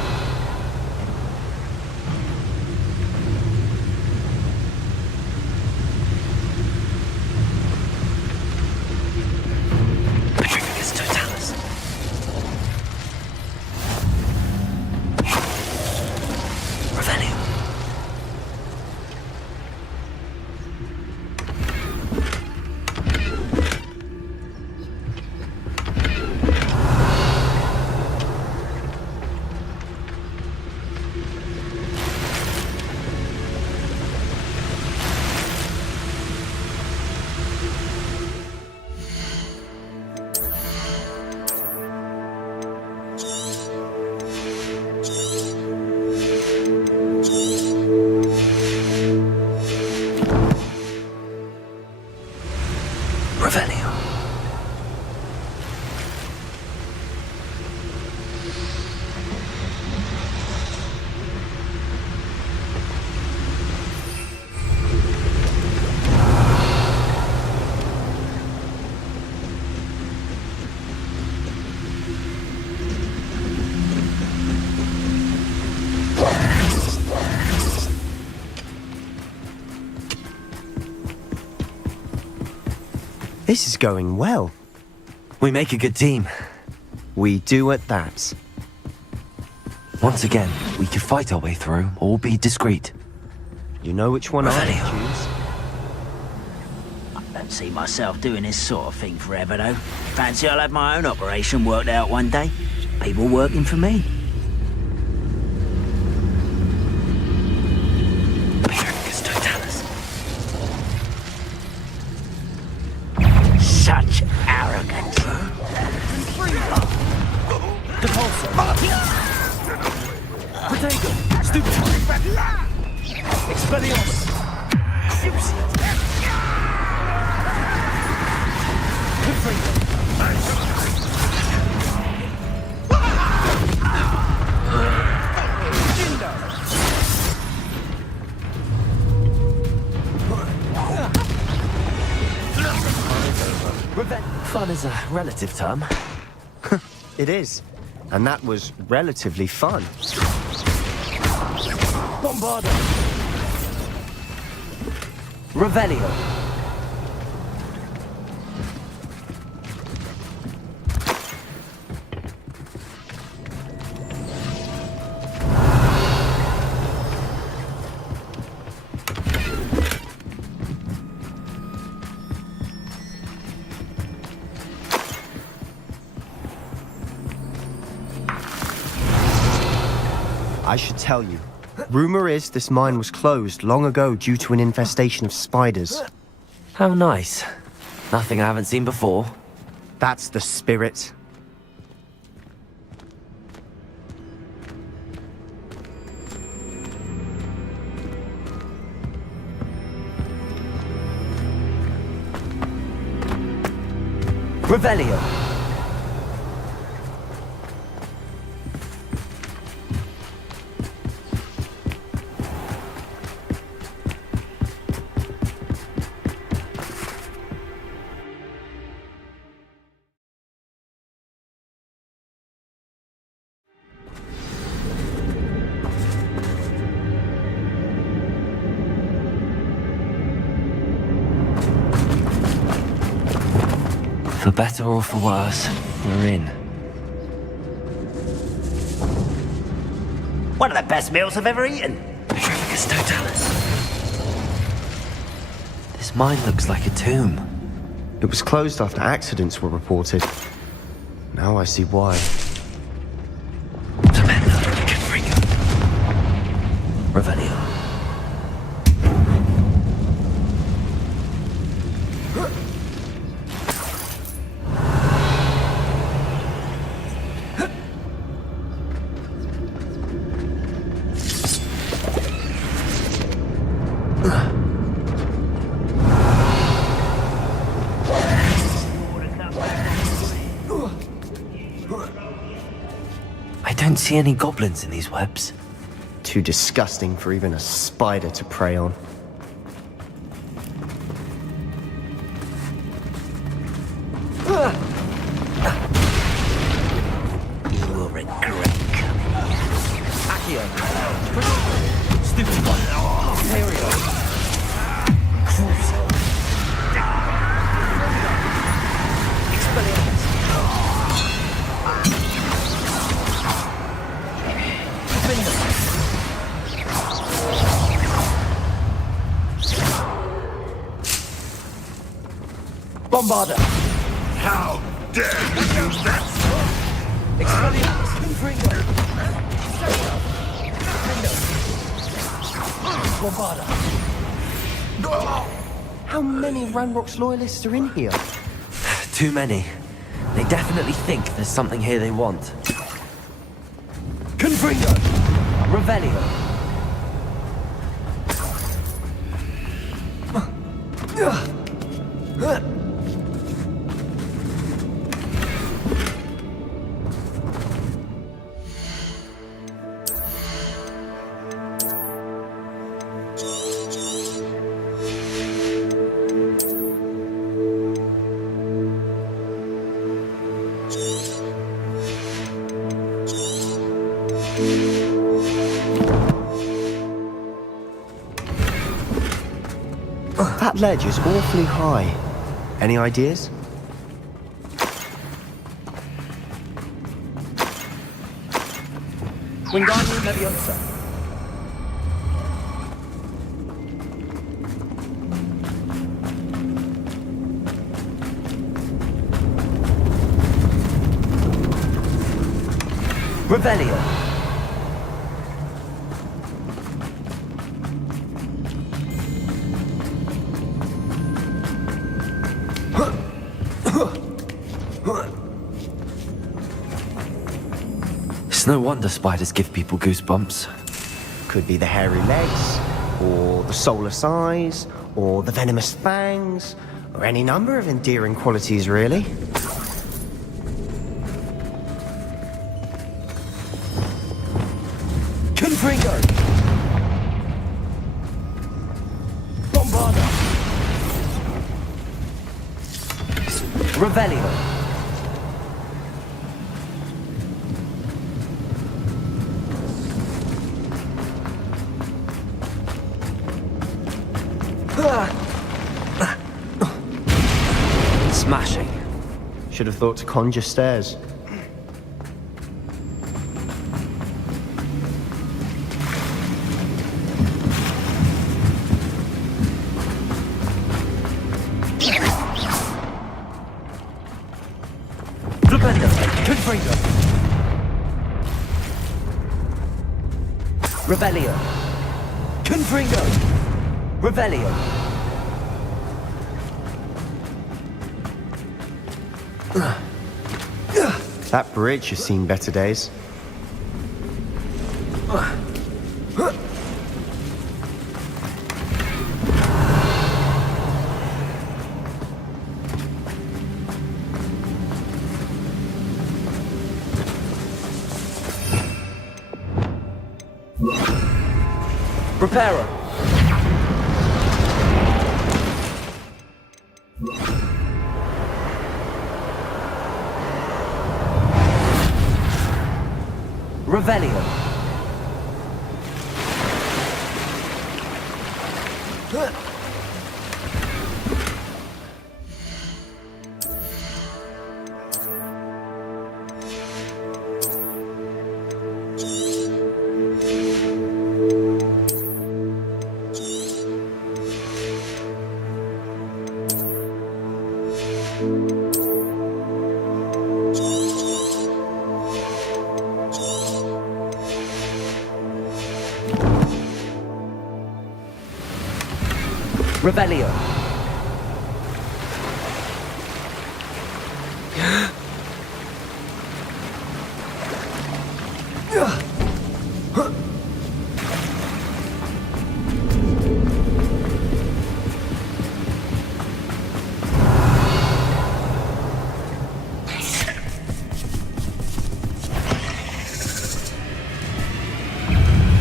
This is going well. We make a good team. We do at that. Once again, we can fight our way through or be discreet. You know which one I choose? I don't see myself doing this sort of thing forever, though. Fancy I'll have my own operation worked out one day. People working for me. Such arrogance. Protego! Stupid! Expelliarmus! Fun is a relative term. It is. And that was relatively fun. Bombarda! Revelio! I should tell you. Rumor is this mine was closed long ago due to an infestation of spiders. How nice. Nothing I haven't seen before. That's the spirit. Revelio! For better or for worse, we're in. One of the best meals I've ever eaten. Petrificus totalis. This mine looks like a tomb. It was closed after accidents were reported. Now I see why. Revelio. I don't see any goblins in these webs. Too disgusting for even a spider to prey on. You will regret coming here. Accio. Stupid. Ontario. Cruiser. Expelliarmus. Bombarda! How dare you use that? Expelliarmus! Confringo! Bombarda! How many Ranrock's loyalists are in here? Too many. They definitely think there's something here they want. Confringo! Revelio! That ledge is awfully high. Any ideas? Wingardium Leviosa. Revelio. It's no wonder spiders give people goosebumps. Could be the hairy legs, or the soulless eyes, or the venomous fangs, or any number of endearing qualities, really. Confringo! Bombarda! Revelio! Smashing. Should have thought to conjure stairs. Flipendo! Confringo! Revelio! Confringo! Revelio! That bridge has seen better days. Reparo! Revelio! Revelio!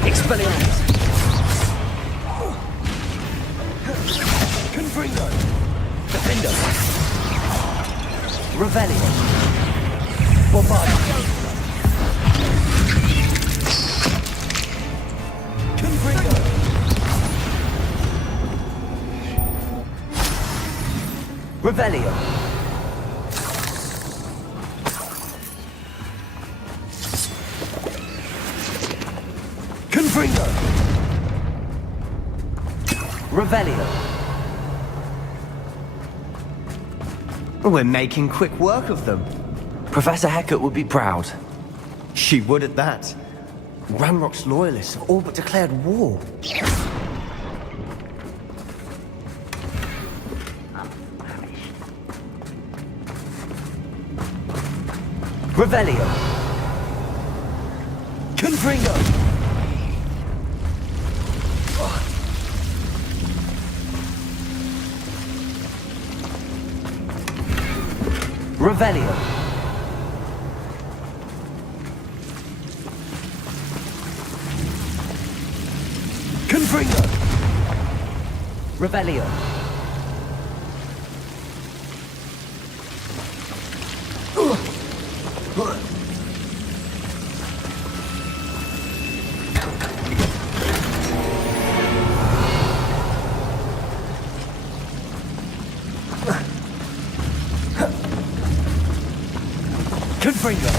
Expelliarmus! Confringo! Defendo! Revelio! Bombarda! Confringo! Revelio! Confringo! Revelio! We're making quick work of them. Professor Hecat would be proud. She would at that. Ranrock's loyalists have all but declared war. Revelio! Confringo! Revelio! Confringo! Revelio! Confringo!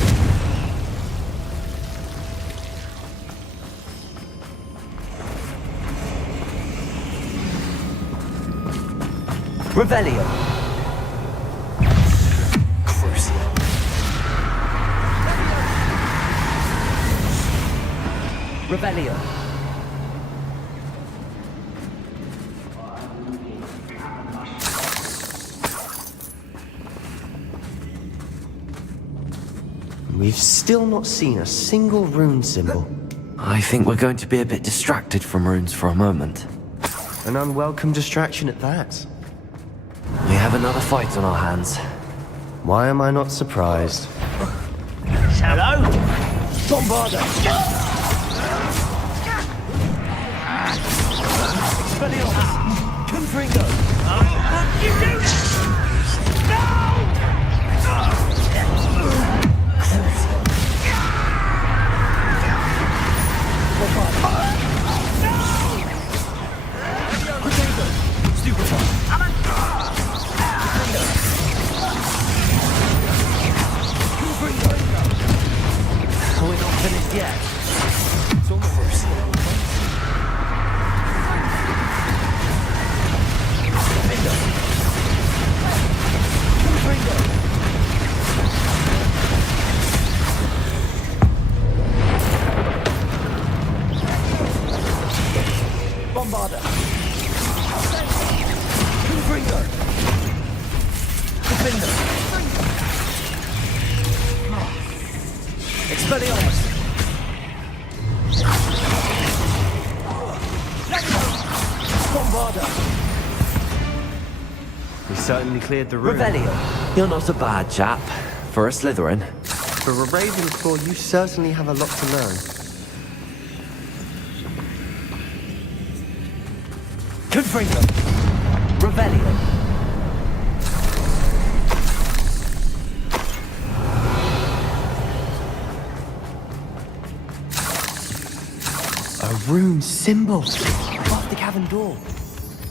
Revelio! Crucial! Revelio! We've still not seen a single rune symbol. I think we're going to be a bit distracted from runes for a moment. An unwelcome distraction at that. We have another fight on our hands. Why am I not surprised? Hello? Bombarda! Expelliarmus! Confringo! You do that! We're not finished yet. It's almost Bombarder. Confringo. Defender. Expelliarmus. Bombarder. We certainly cleared the room. Revelio. You're not a bad chap. For a Slytherin. For a Ravenclaw, you certainly have a lot to learn. Confringo. Revelio. A rune symbol. Above the cavern door.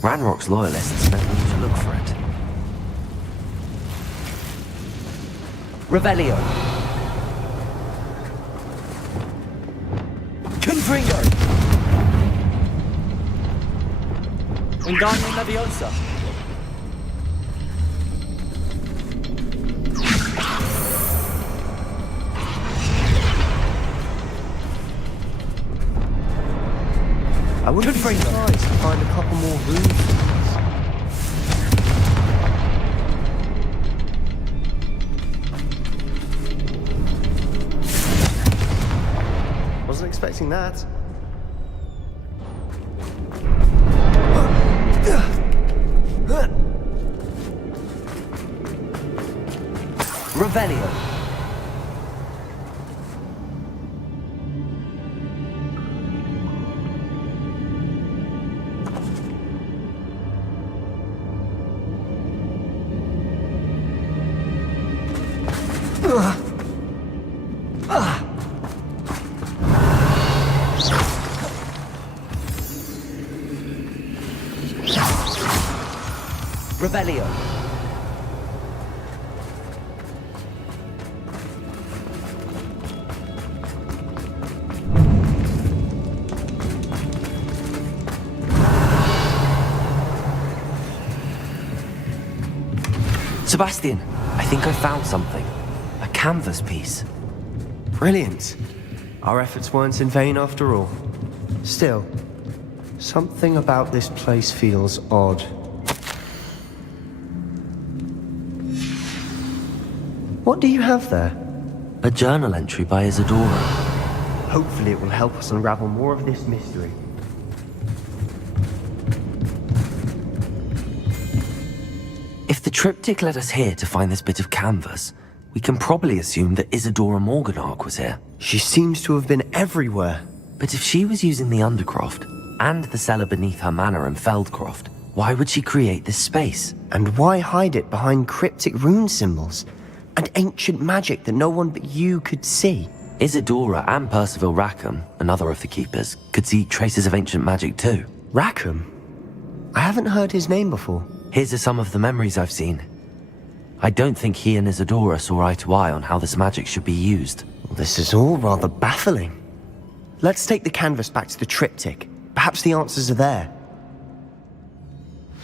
Ranrock's loyalists never need to look for it. Revelio. Confringo. Wingardium Leviosa. I wouldn't be surprised to find a couple more runes. Wasn't expecting that. Revelio. Revelio. Sebastian, I think I found something. A canvas piece. Brilliant. Our efforts weren't in vain after all. Still, something about this place feels odd. What do you have there? A journal entry by Isadora. Hopefully it will help us unravel more of this mystery. If the triptych led us here to find this bit of canvas, we can probably assume that Isadora Morganach was here. She seems to have been everywhere. But if she was using the Undercroft, and the cellar beneath her manor in Feldcroft, why would she create this space? And why hide it behind cryptic rune symbols? And ancient magic that no one but you could see? Isadora and Percival Rackham, another of the Keepers, could see traces of ancient magic too. Rackham? I haven't heard his name before. Here's are some of the memories I've seen. I don't think he and Isadora saw eye to eye on how this magic should be used. Well, this is all rather baffling. Let's take the canvas back to the triptych. Perhaps the answers are there.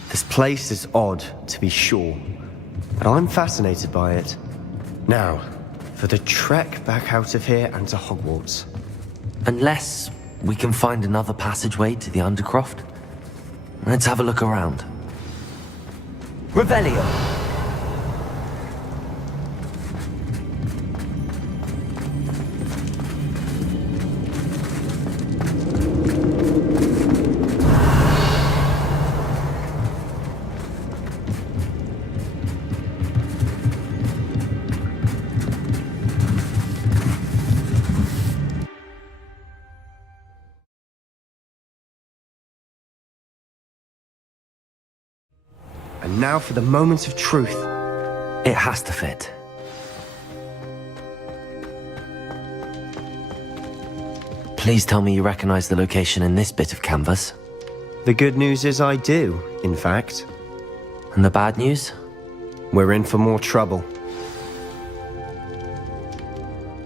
This place is odd, to be sure, but I'm fascinated by it. Now, for the trek back out of here and to Hogwarts. Unless we can find another passageway to the Undercroft. Let's have a look around. Revelio. And now for the moment of truth. It has to fit. Please tell me you recognize the location in this bit of canvas. The good news is I do, in fact. And the bad news? We're in for more trouble.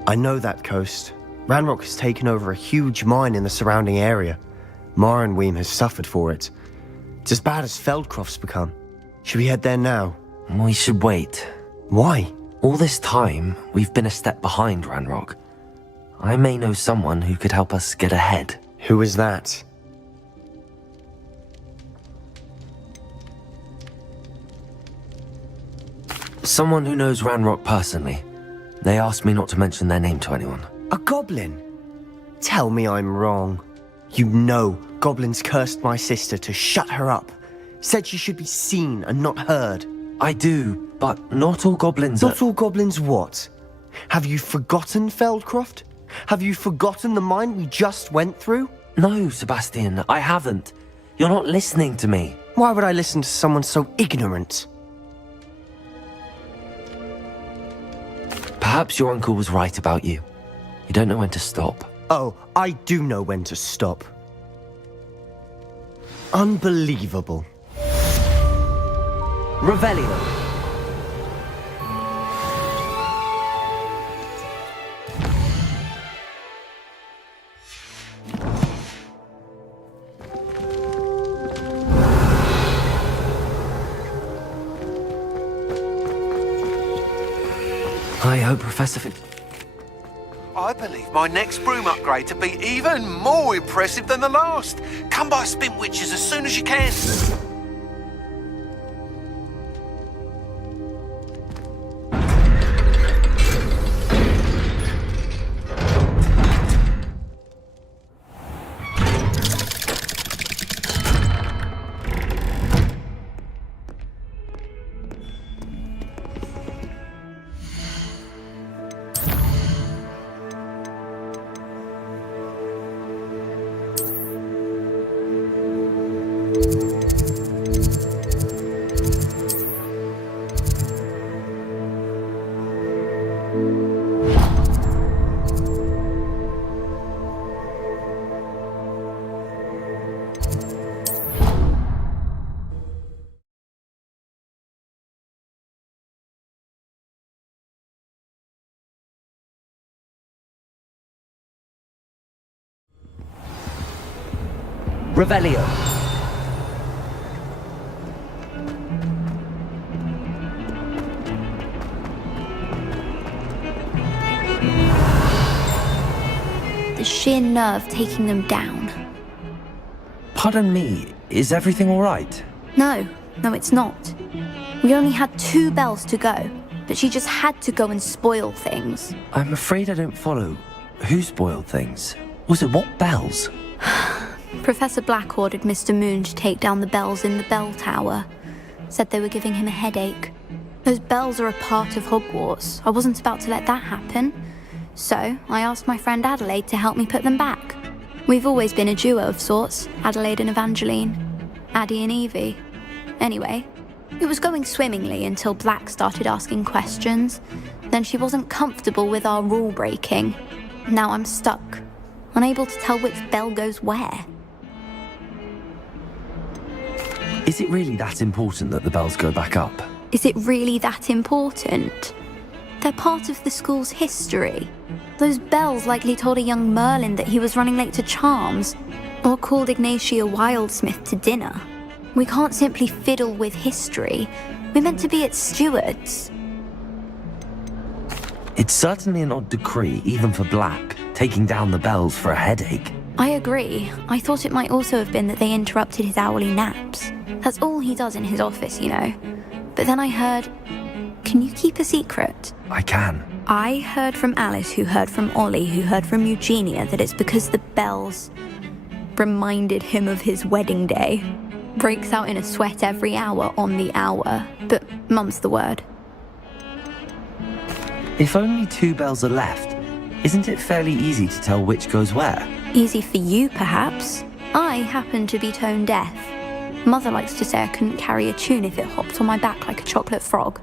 I know that coast. Ranrock has taken over a huge mine in the surrounding area. Marrenweem has suffered for it. It's as bad as Feldcroft's become. Should we head there now? We should wait. Why? All this time, we've been a step behind Ranrock. I may know someone who could help us get ahead. Who is that? Someone who knows Ranrock personally. They asked me not to mention their name to anyone. A goblin? Tell me I'm wrong. You know goblins cursed my sister to shut her up. Said she should be seen and not heard. I do, but not all goblins are... Not all goblins what? Have you forgotten Feldcroft? Have you forgotten the mine we just went through? No, Sebastian, I haven't. You're not listening to me. Why would I listen to someone so ignorant? Perhaps your uncle was right about you. You don't know when to stop. Oh, I do know when to stop. Unbelievable. Revelio. I hope Professor I believe my next broom upgrade to be even more impressive than the last. Come by Spin Witches as soon as you can. Revelio. The sheer nerve taking them down. Pardon me, is everything all right? No, it's not. We only had 2 bells to go, but she just had to go and spoil things. I'm afraid I don't follow. Who spoiled things? Was it what bells? Professor Black ordered Mr. Moon to take down the bells in the bell tower. Said they were giving him a headache. Those bells are a part of Hogwarts. I wasn't about to let that happen. So I asked my friend Adelaide to help me put them back. We've always been a duo of sorts, Adelaide and Evangeline. Addie and Evie. Anyway, it was going swimmingly until Black started asking questions. Then she wasn't comfortable with our rule breaking. Now I'm stuck, unable to tell which bell goes where. Is it really that important that the bells go back up? Is it really that important? They're part of the school's history. Those bells likely told a young Merlin that he was running late to Charms, or called Ignatia Wildsmith to dinner. We can't simply fiddle with history. We're meant to be its stewards. It's certainly an odd decree, even for Black, taking down the bells for a headache. I agree. I thought it might also have been that they interrupted his hourly naps. That's all he does in his office, you know. But then I heard... Can you keep a secret? I can. I heard from Alice, who heard from Ollie, who heard from Eugenia, that it's because the bells reminded him of his wedding day. Breaks out in a sweat every hour on the hour, but mum's the word. If only 2 bells are left, isn't it fairly easy to tell which goes where? Easy for you, perhaps. I happen to be tone deaf. Mother likes to say I couldn't carry a tune if it hopped on my back like a chocolate frog.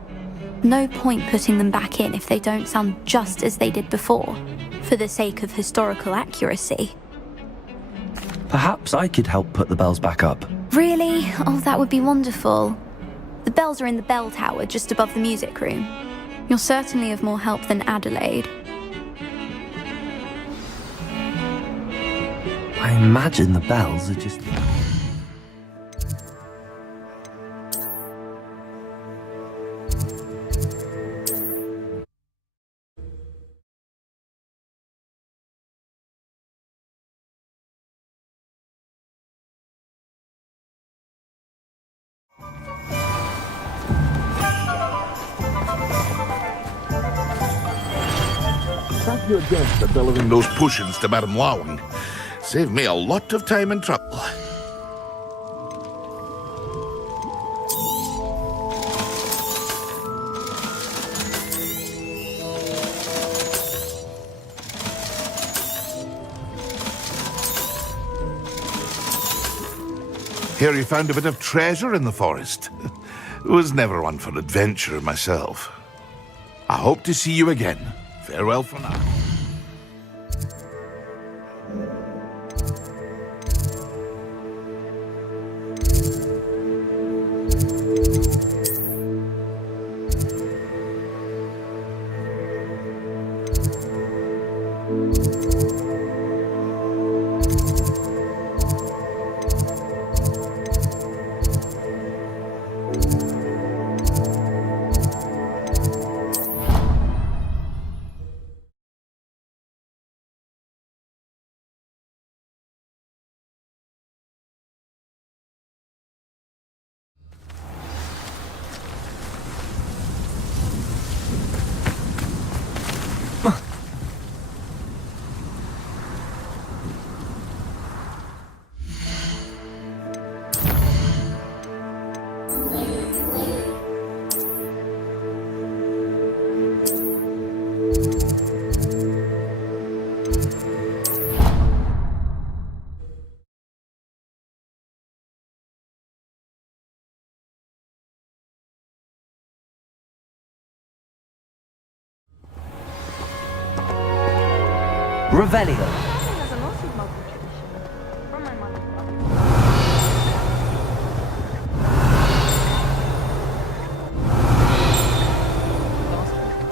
No point putting them back in if they don't sound just as they did before, for the sake of historical accuracy. Perhaps I could help put the bells back up. Really? Oh, that would be wonderful. The bells are in the bell tower just above the music room. You're certainly of more help than Adelaide. I imagine the bells are just... Thank you again for delivering those potions to Madame Lowing. Saved me a lot of time and trouble. Hear you found a bit of treasure in the forest. Was never one for adventure myself. I hope to see you again. Farewell for now. Revelio.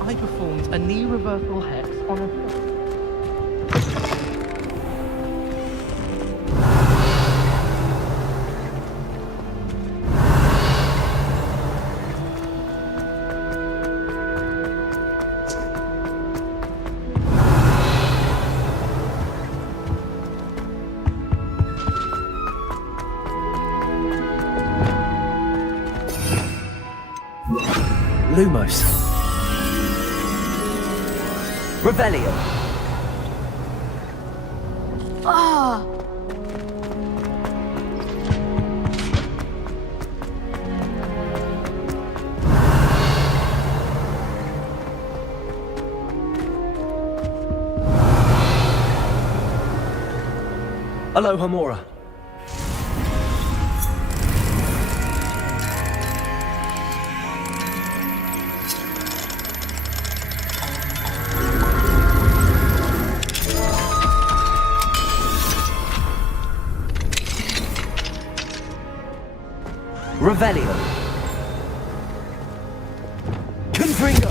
I performed a knee reversal hex on a... Lumos. Revelio. Ah! Aloha Mora. Revelio. Confringo.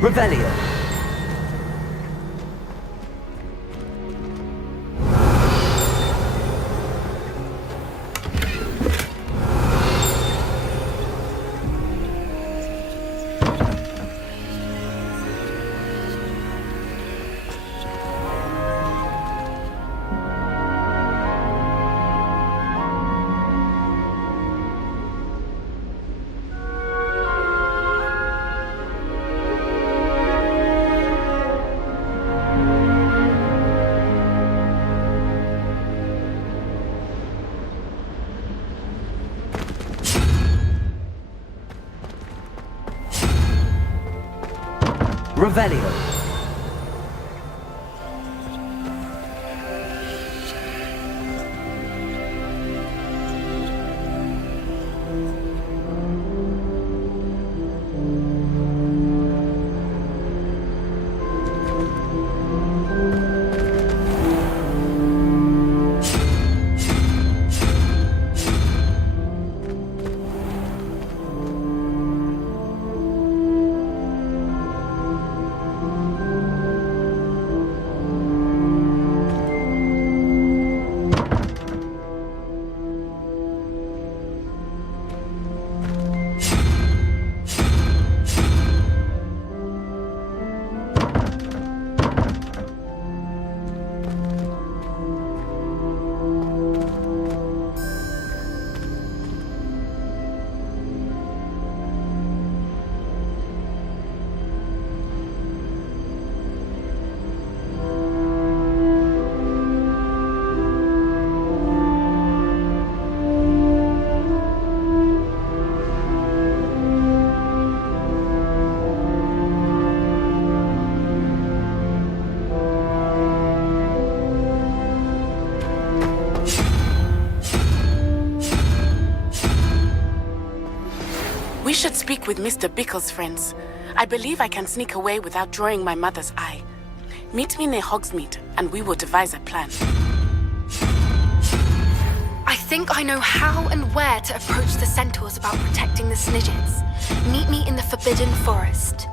Revelio. Revelio. We should speak with Mr. Bickle's friends. I believe I can sneak away without drawing my mother's eye. Meet me near Hogsmeade, and we will devise a plan. I think I know how and where to approach the centaurs about protecting the Snidgets. Meet me in the Forbidden Forest.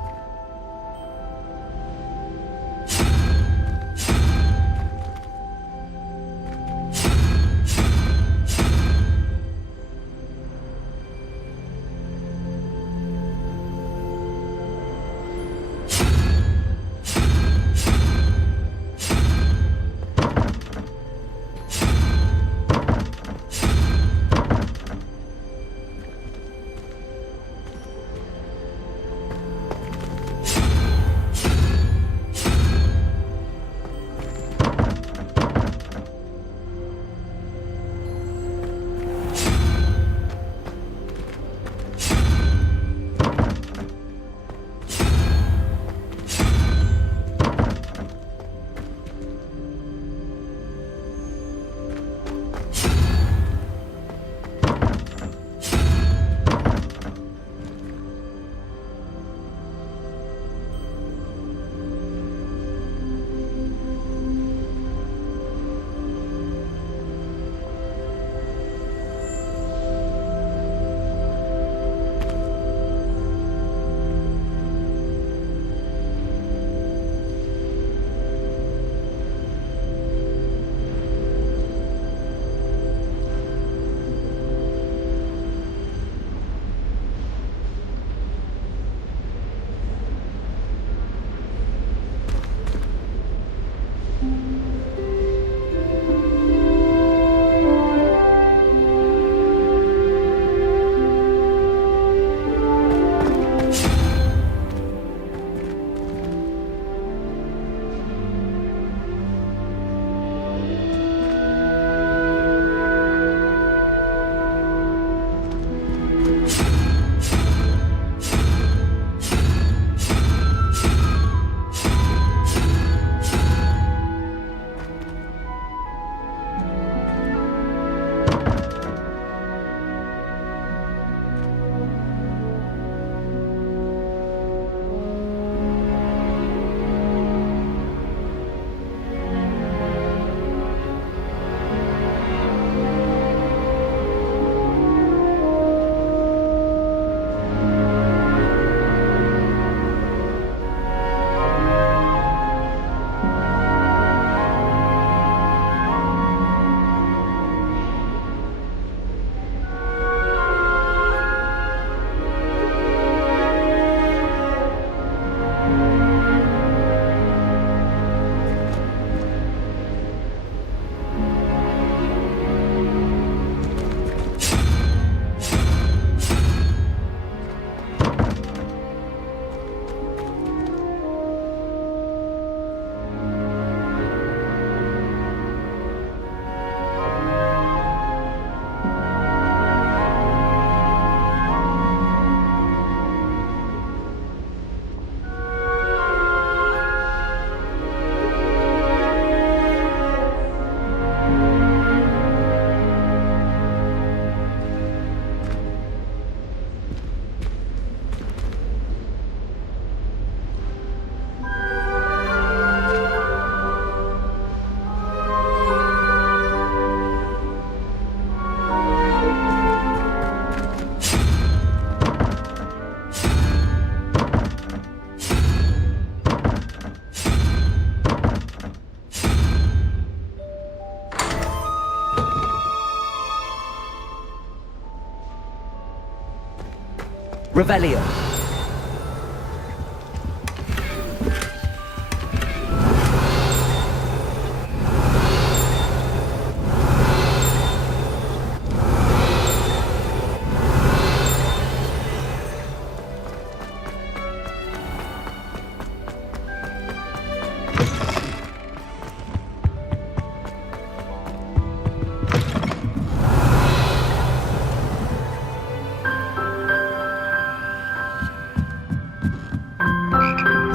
Revelio.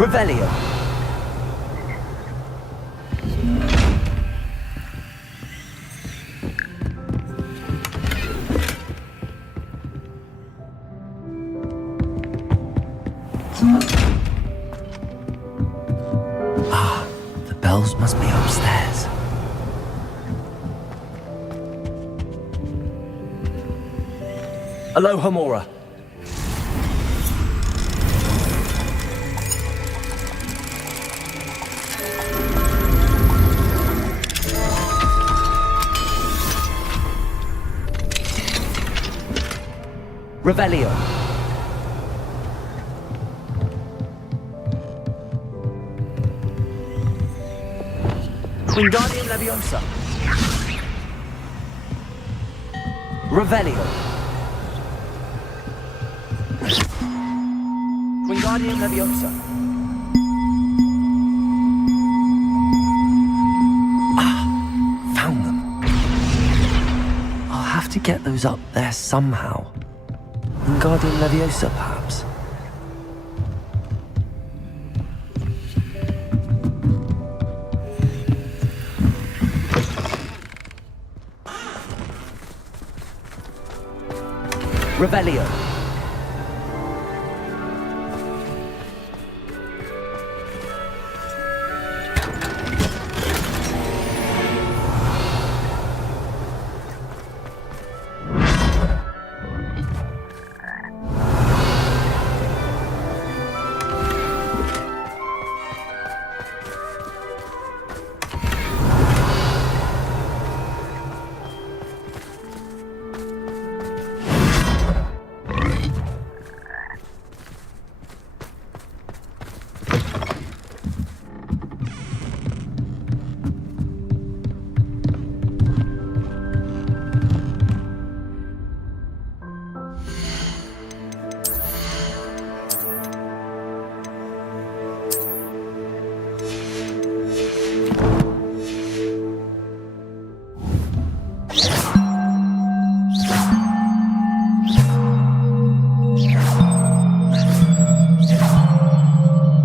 Revelio. Ah, the bells must be upstairs. Aloha, Mora. Revelio. Wingardium Leviosa. Revelio. Wingardium Leviosa. Ah, found them. I'll have to get those up there somehow. Wingardium Leviosa, perhaps? Revelio.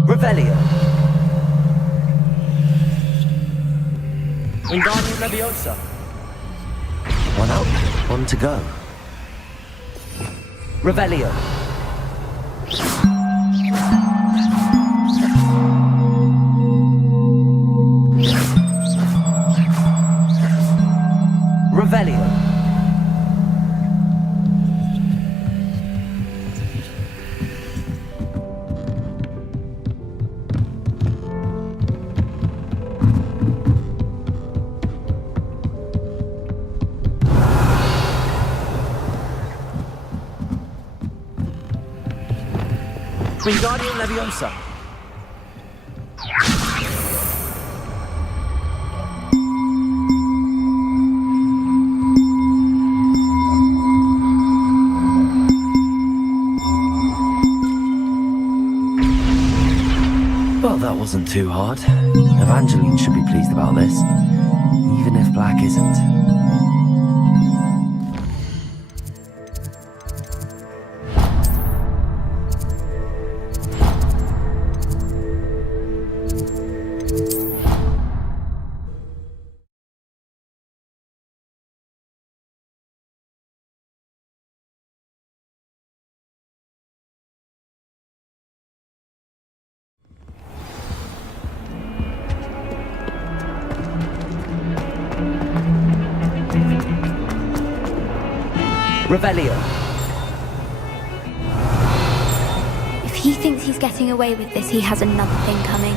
Revelio. Wingardium Leviosa. One up, one to go. Revelio. Revelio. Wingardium Leviosa. Well, that wasn't too hard. Evangeline should be pleased about this, even if Black isn't. Revelio. If he thinks he's getting away with this, he has another thing coming.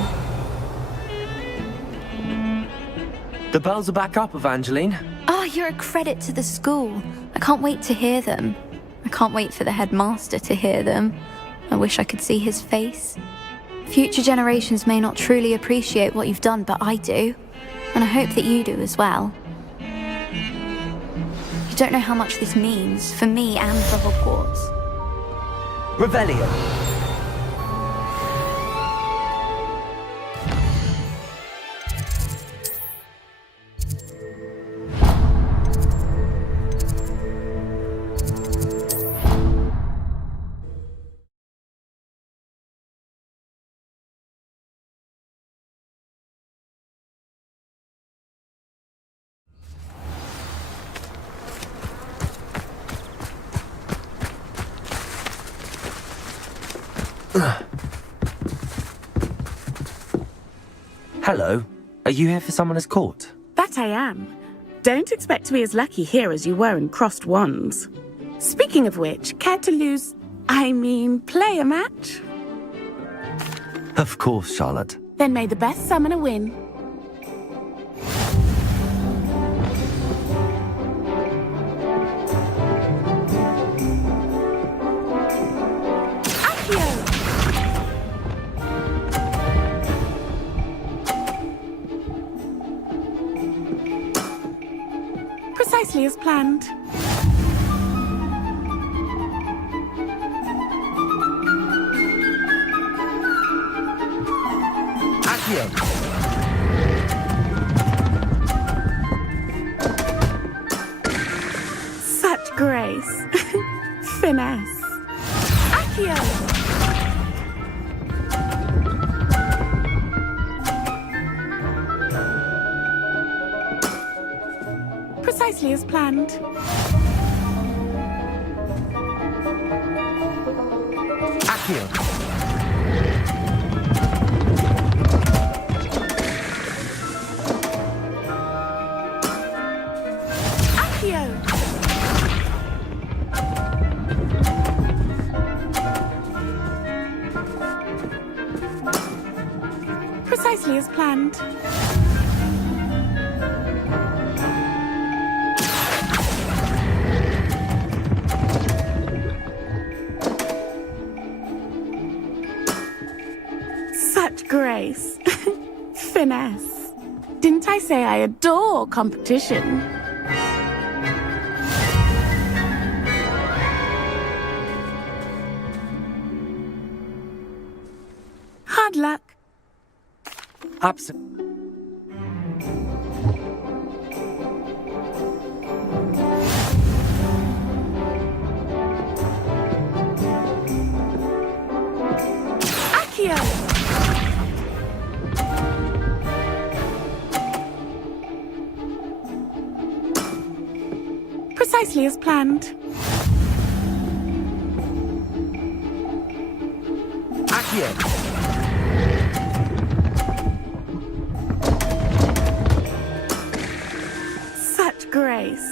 The bells are back up, Evangeline. Oh, you're a credit to the school. I can't wait to hear them. I can't wait for the headmaster to hear them. I wish I could see his face. Future generations may not truly appreciate what you've done, but I do. And I hope that you do as well. You don't know how much this means for me and for Hogwarts. Revelio. Hello. Are you here for Summoner's Court? That I am. Don't expect to be as lucky here as you were in Crossed Wands. Speaking of which, care to play a match? Of course, Charlotte. Then may the best summoner win. Precisely as planned. Accio! Such grace. Finesse. Accio! Precisely as planned. Accio! Accio! Precisely as planned. Such grace. Finesse. Didn't I say I adore competition? Hard luck. Absolutely. Accio! Precisely as planned. Accio! Such grace.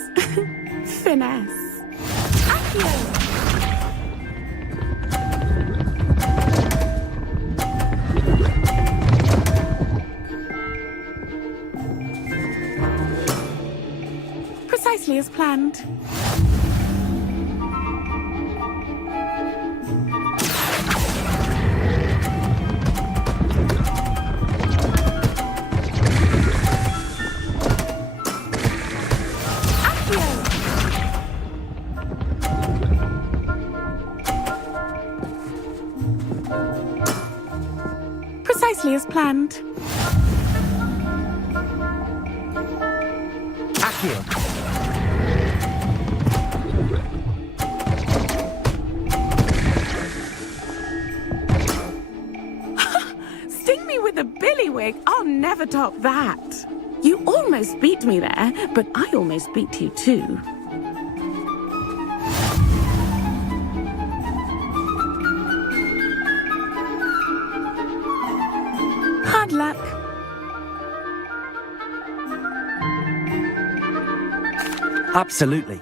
Finesse. Accio! Precisely as planned. Precisely as planned. Accio! Sting me with a billywig. I'll never top that. You almost beat me there, but I almost beat you too. Hard luck. Absolutely.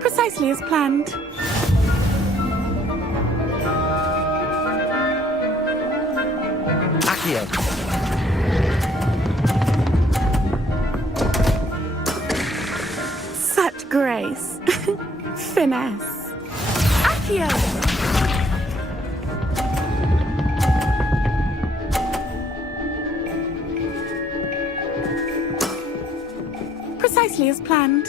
Precisely as planned. Accio! Such grace. Finesse. Accio! Precisely as planned.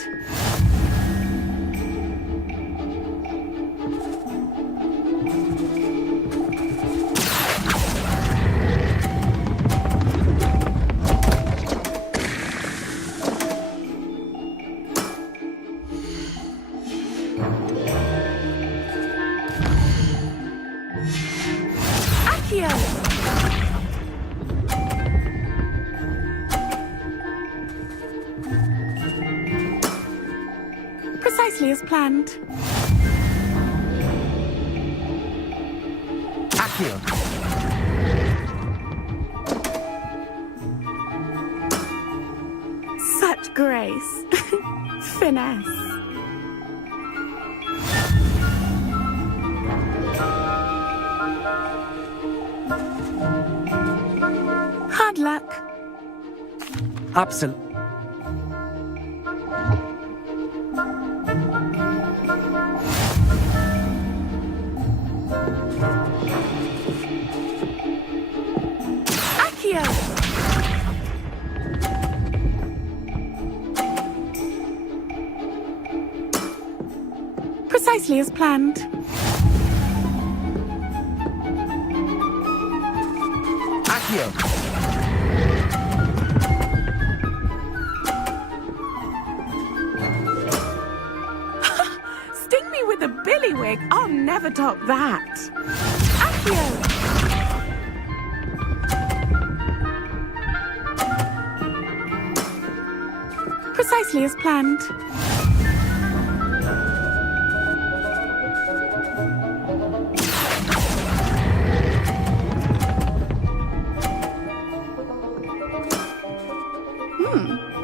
Precisely as planned. Accio. Such grace. Finesse. Hard luck. Absolute. Accio. Precisely as planned. Accio. Sting me with a billywig. I'll never top that. Accio. Precisely as planned.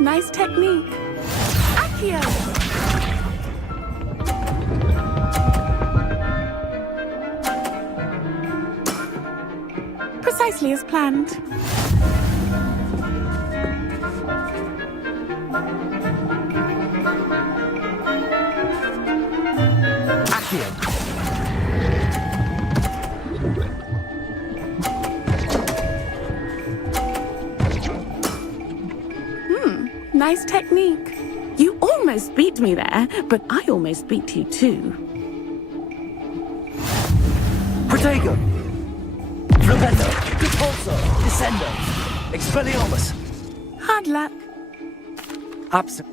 Nice technique. Accio. Precisely as planned. Accio. Nice technique. You almost beat me there, but I almost beat you too. Protego. Flipendo. Repulso. Descendo. Expelliarmus. Hard luck. Absolute.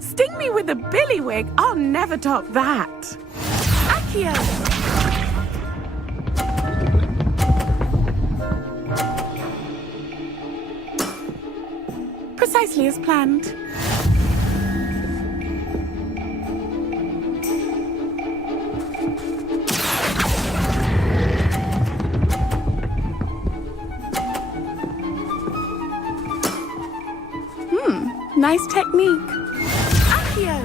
Sting me with a billywig. I'll never top that. Accio. Precisely as planned. Nice technique. Accio.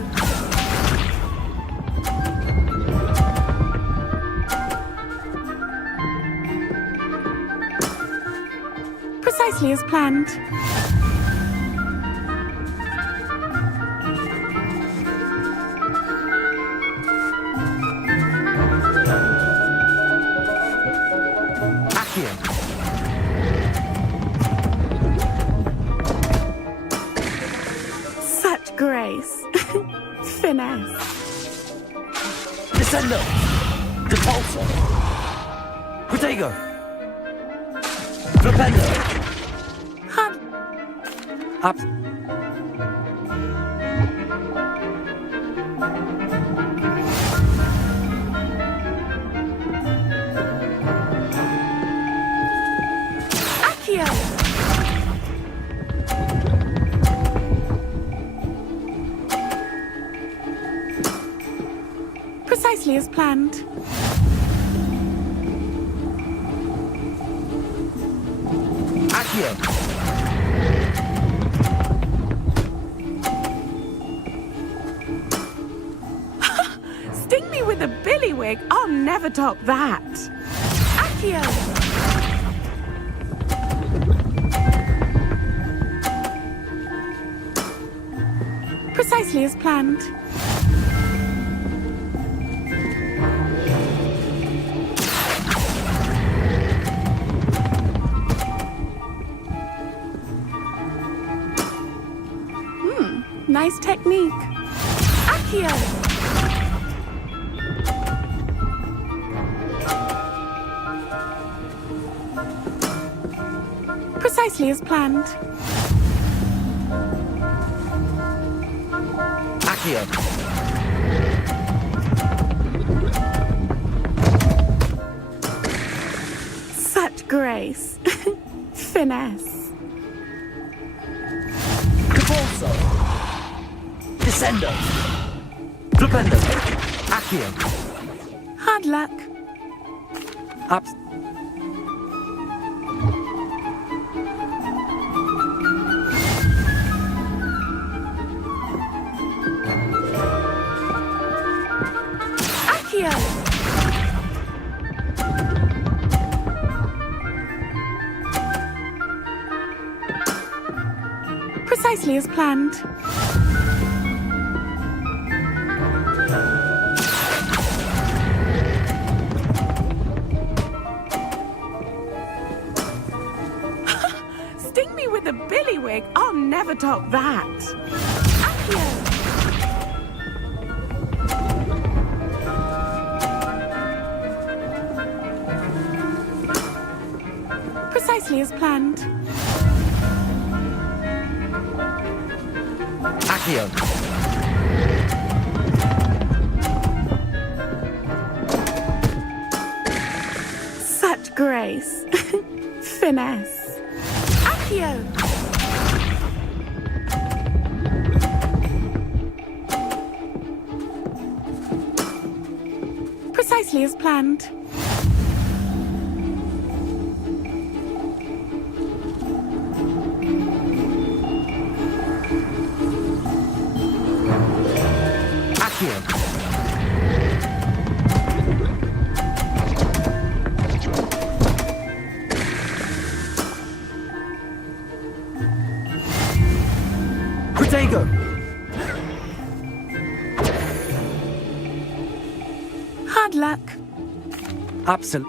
Precisely as planned. Accio. Such grace. Finesse. Descendo. Repulso. Protego. Flipendo. Hard. Accio. Precisely as planned. Accio. Sting me with a billywig. I'll never top that. Accio. Precisely as planned. Nice technique. Accio! Precisely as planned. Accio. Such grace. Finesse. Caporso. Descendo. Flipendo. Accio. Hard luck. Abs... Accio! Precisely as planned. Sting me with a billywig. I'll never top that. Accio! Precisely as planned. Accio. Such grace. Finesse. Accio! Precisely as planned. Accio. Protego. Hard luck. Absolute.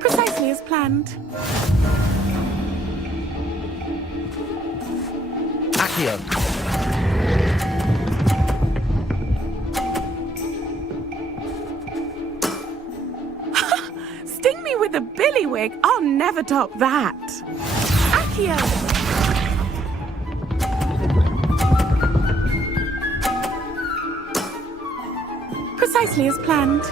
Precisely as planned. Accio. Sting me with a billywig. I'll never top that. Accio! Precisely as planned.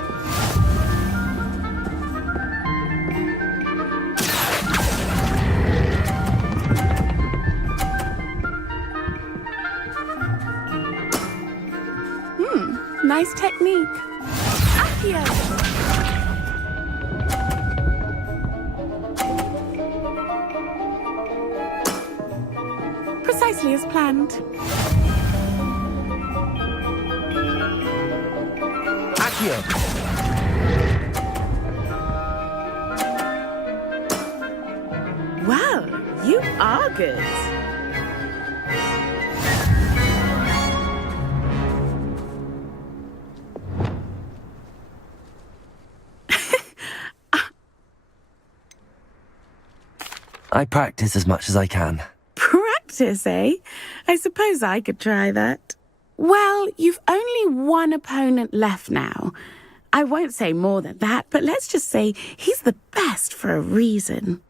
Nice technique. Accio! Precisely as planned. Accio. Well, you are good. I practice as much as I can. Practice, eh? I suppose I could try that. Well, you've only one opponent left now. I won't say more than that, but let's just say he's the best for a reason.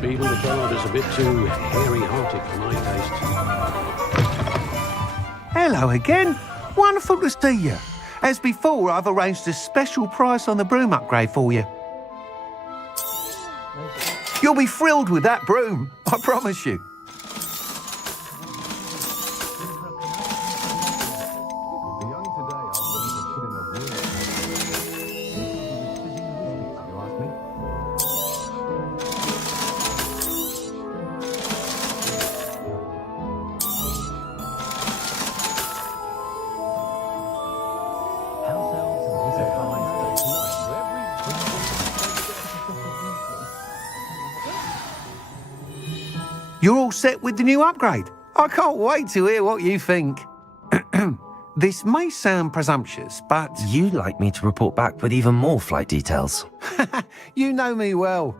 Beetle the guard is a bit too hairy-hearted for my taste. Hello again. Wonderful to see you. As before, I've arranged a special price on the broom upgrade for you. You'll be thrilled with that broom, I promise you. You're all set with the new upgrade. I can't wait to hear what you think. This may sound presumptuous, but... You'd like me to report back with even more flight details. You know me well.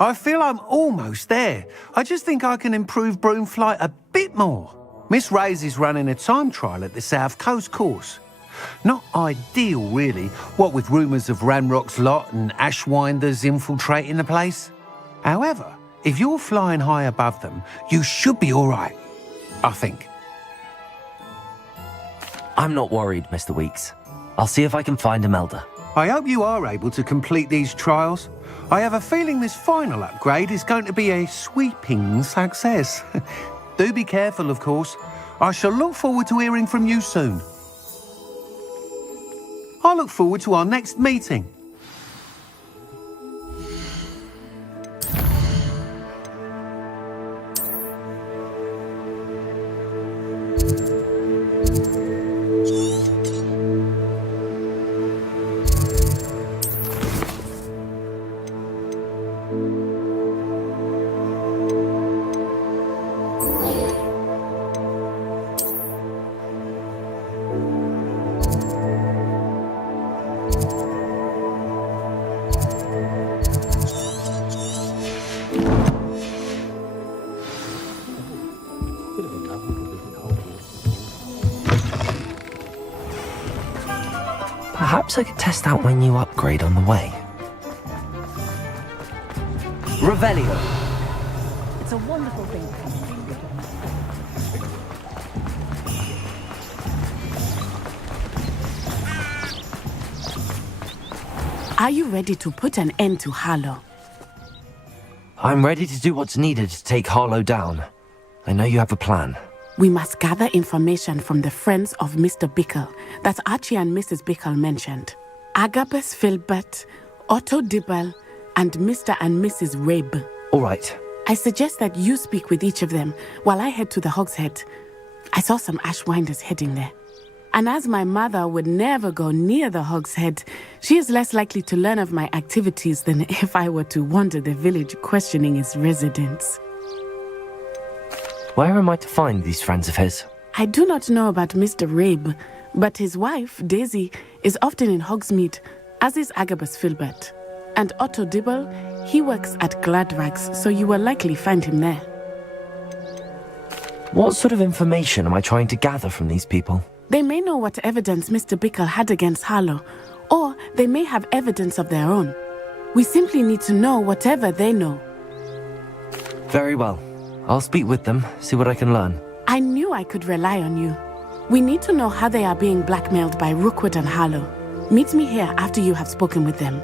I feel I'm almost there. I just think I can improve broom flight a bit more. Miss Raeins is running a time trial at the South Coast course. Not ideal, really, what with rumours of Ranrock's lot and Ashwinders infiltrating the place. However, if you're flying high above them, you should be all right, I think. I'm not worried, Mr. Weeks. I'll see if I can find Imelda. I hope you are able to complete these trials. I have a feeling this final upgrade is going to be a sweeping success. Do be careful, of course. I shall look forward to hearing from you soon. I look forward to our next meeting. Perhaps I could test out my new upgrade on the way. Revelio. It's a wonderful thing to come. Are you ready to put an end to Harlow? I'm ready to do what's needed to take Harlow down. I know you have a plan. We must gather information from the friends of Mr. Bickle that Archie and Mrs. Bickle mentioned. Agabus Filbert, Otto Dibble, and Mr. and Mrs. Rabe. All right. I suggest that you speak with each of them while I head to the Hogshead. I saw some Ashwinders heading there. And as my mother would never go near the Hogshead, she is less likely to learn of my activities than if I were to wander the village questioning its residents. Where am I to find these friends of his? I do not know about Mr. Rabe, but his wife, Daisy, is often in Hogsmeade, as is Agabus Filbert. And Otto Dibble, he works at Gladrags, so you will likely find him there. What sort of information am I trying to gather from these people? They may know what evidence Mr. Bickle had against Harlow, or they may have evidence of their own. We simply need to know whatever they know. Very well. I'll speak with them, see what I can learn. I knew I could rely on you. We need to know how they are being blackmailed by Rookwood and Harlow. Meet me here after you have spoken with them.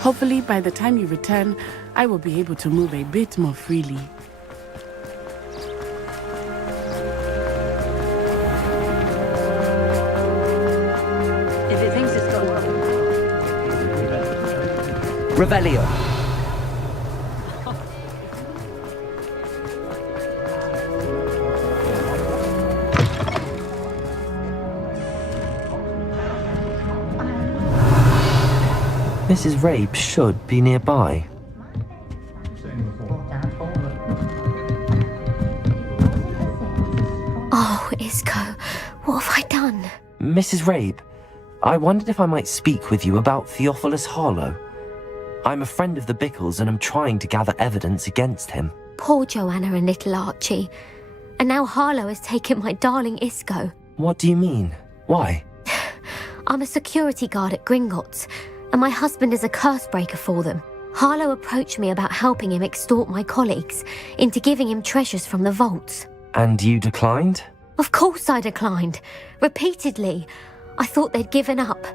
Hopefully, by the time you return, I will be able to move a bit more freely. If it thinks it's gone wrong. Revelio. Mrs. Rabe should be nearby. Oh, Isco, what have I done? Mrs. Rabe, I wondered if I might speak with you about Theophilus Harlow. I'm a friend of the Bickles and I'm trying to gather evidence against him. Poor Joanna and little Archie. And now Harlow has taken my darling Isco. What do you mean? Why? I'm a security guard at Gringotts, and my husband is a curse breaker for them. Harlow approached me about helping him extort my colleagues into giving him treasures from the vaults. And you declined? Of course I declined. Repeatedly. I thought they'd given up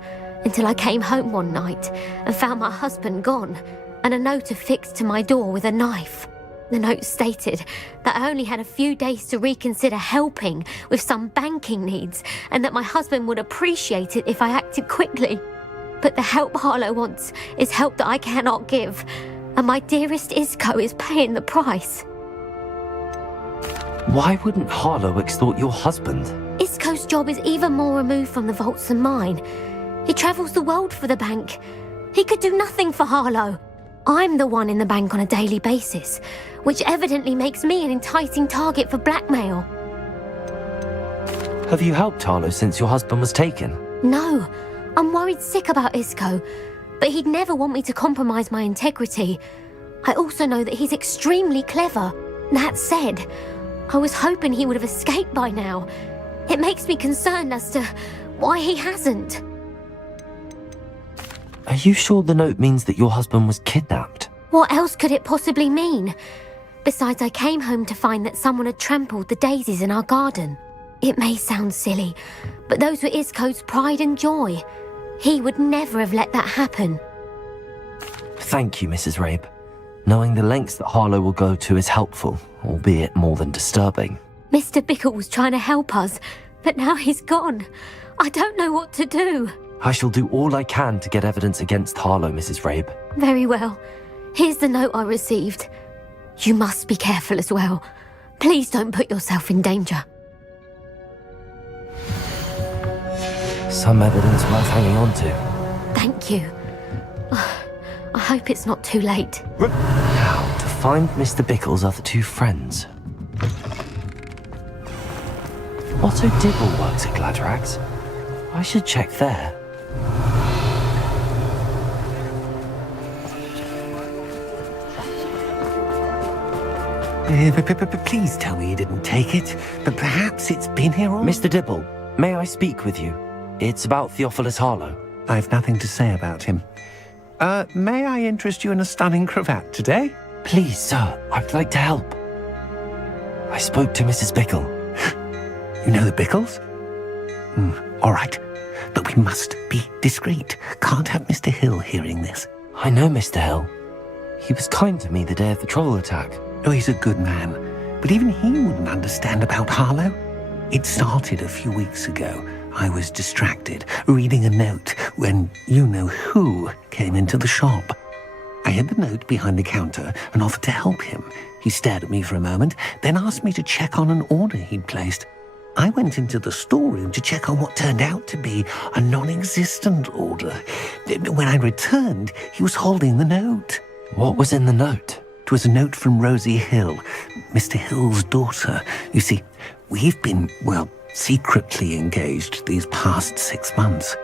until I came home one night and found my husband gone and a note affixed to my door with a knife. The note stated that I only had a few days to reconsider helping with some banking needs and that my husband would appreciate it if I acted quickly. But the help Harlow wants is help that I cannot give, and my dearest Isco is paying the price. Why wouldn't Harlow extort your husband? Isco's job is even more removed from the vaults than mine. He travels the world for the bank. He could do nothing for Harlow. I'm the one in the bank on a daily basis, which evidently makes me an enticing target for blackmail. Have you helped Harlow since your husband was taken? No, I'm worried sick about Isco, but he'd never want me to compromise my integrity. I also know that he's extremely clever. That said, I was hoping he would have escaped by now. It makes me concerned as to why he hasn't. Are you sure the note means that your husband was kidnapped? What else could it possibly mean? Besides, I came home to find that someone had trampled the daisies in our garden. It may sound silly, but those were Isco's pride and joy. He would never have let that happen. Thank you, Mrs. Rabe. Knowing the lengths that Harlow will go to is helpful, albeit more than disturbing. Mr. Bickle was trying to help us, but now he's gone. I don't know what to do. I shall do all I can to get evidence against Harlow, Mrs. Rabe. Very well. Here's the note I received. You must be careful as well. Please don't put yourself in danger. Some evidence worth hanging on to. Thank you. I hope it's not too late. Now, to find Mr. Bickle's other two friends. Otto Dibble works at Gladrax. I should check there. Please tell me you didn't take it, but perhaps it's been here all... Mr. Dibble, may I speak with you? It's about Theophilus Harlow. I've nothing to say about him. May I interest you in a stunning cravat today? Please, sir, I'd like to help. I spoke to Mrs. Bickle. You know the Bickles? All right, but we must be discreet. Can't have Mr. Hill hearing this. I know Mr. Hill. He was kind to me the day of the troll attack. Oh, he's a good man, but even he wouldn't understand about Harlow. It started a few weeks ago. I was distracted, reading a note, when you-know-who came into the shop. I hid the note behind the counter and offered to help him. He stared at me for a moment, then asked me to check on an order he'd placed. I went into the storeroom to check on what turned out to be a non-existent order. When I returned, he was holding the note. What was in the note? It was a note from Rosie Hill, Mr. Hill's daughter. You see, we've been, secretly engaged these past 6 months.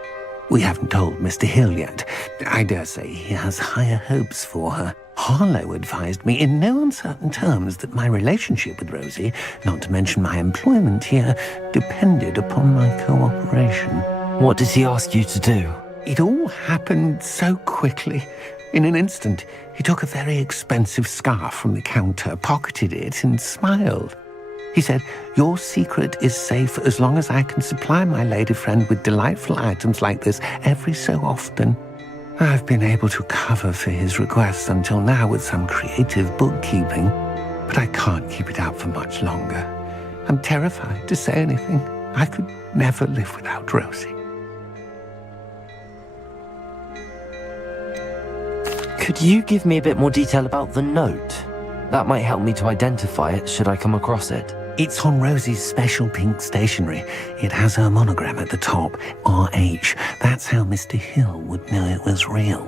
We haven't told Mr. Hill yet. I dare say he has higher hopes for her. Harlow advised me in no uncertain terms that my relationship with Rosie, not to mention my employment here, depended upon my cooperation. What did he ask you to do? It all happened so quickly. In an instant, he took a very expensive scarf from the counter, pocketed it, and smiled. He said, "Your secret is safe as long as I can supply my lady friend with delightful items like this every so often." I've been able to cover for his requests until now with some creative bookkeeping, but I can't keep it up for much longer. I'm terrified to say anything. I could never live without Rosie. Could you give me a bit more detail about the note? That might help me to identify it should I come across it. It's on Rosie's special pink stationery. It has her monogram at the top, RH. That's how Mr. Hill would know it was real.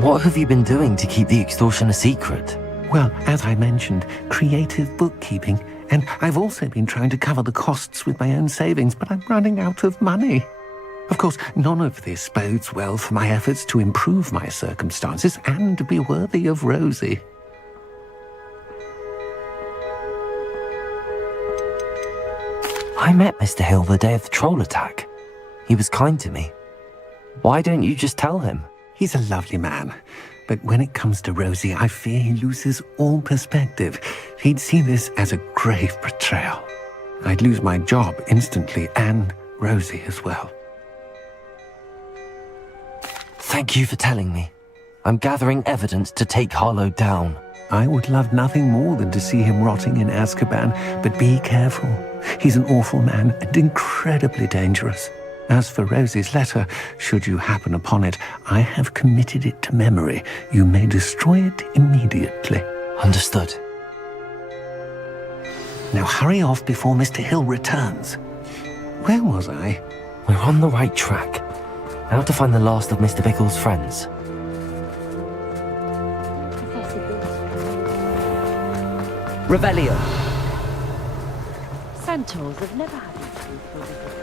What have you been doing to keep the extortion a secret? Well, as I mentioned, creative bookkeeping. And I've also been trying to cover the costs with my own savings, but I'm running out of money. Of course, none of this bodes well for my efforts to improve my circumstances and be worthy of Rosie. I met Mr. Hill the day of the troll attack. He was kind to me. Why don't you just tell him? He's a lovely man. But when it comes to Rosie, I fear he loses all perspective. He'd see this as a grave betrayal. I'd lose my job instantly, and Rosie as well. Thank you for telling me. I'm gathering evidence to take Harlow down. I would love nothing more than to see him rotting in Azkaban, but be careful. He's an awful man and incredibly dangerous. As for Rosie's letter, should you happen upon it, I have committed it to memory. You may destroy it immediately. Understood. Now hurry off before Mr. Hill returns. Where was I? We're on the right track. Now to find the last of Mr. Bickle's friends. Revelio. Centaurs have never had any truthful visitors.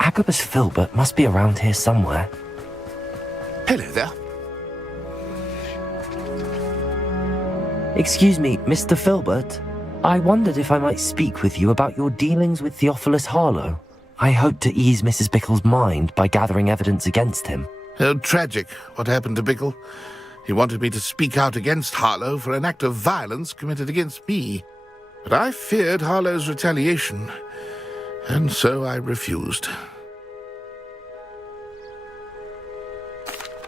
Agabus Filbert must be around here somewhere. Hello there. Excuse me, Mr. Filbert. I wondered if I might speak with you about your dealings with Theophilus Harlow. I hope to ease Mrs. Bickle's mind by gathering evidence against him. Oh, tragic what happened to Bickle. He wanted me to speak out against Harlow for an act of violence committed against me. But I feared Harlow's retaliation, and so I refused.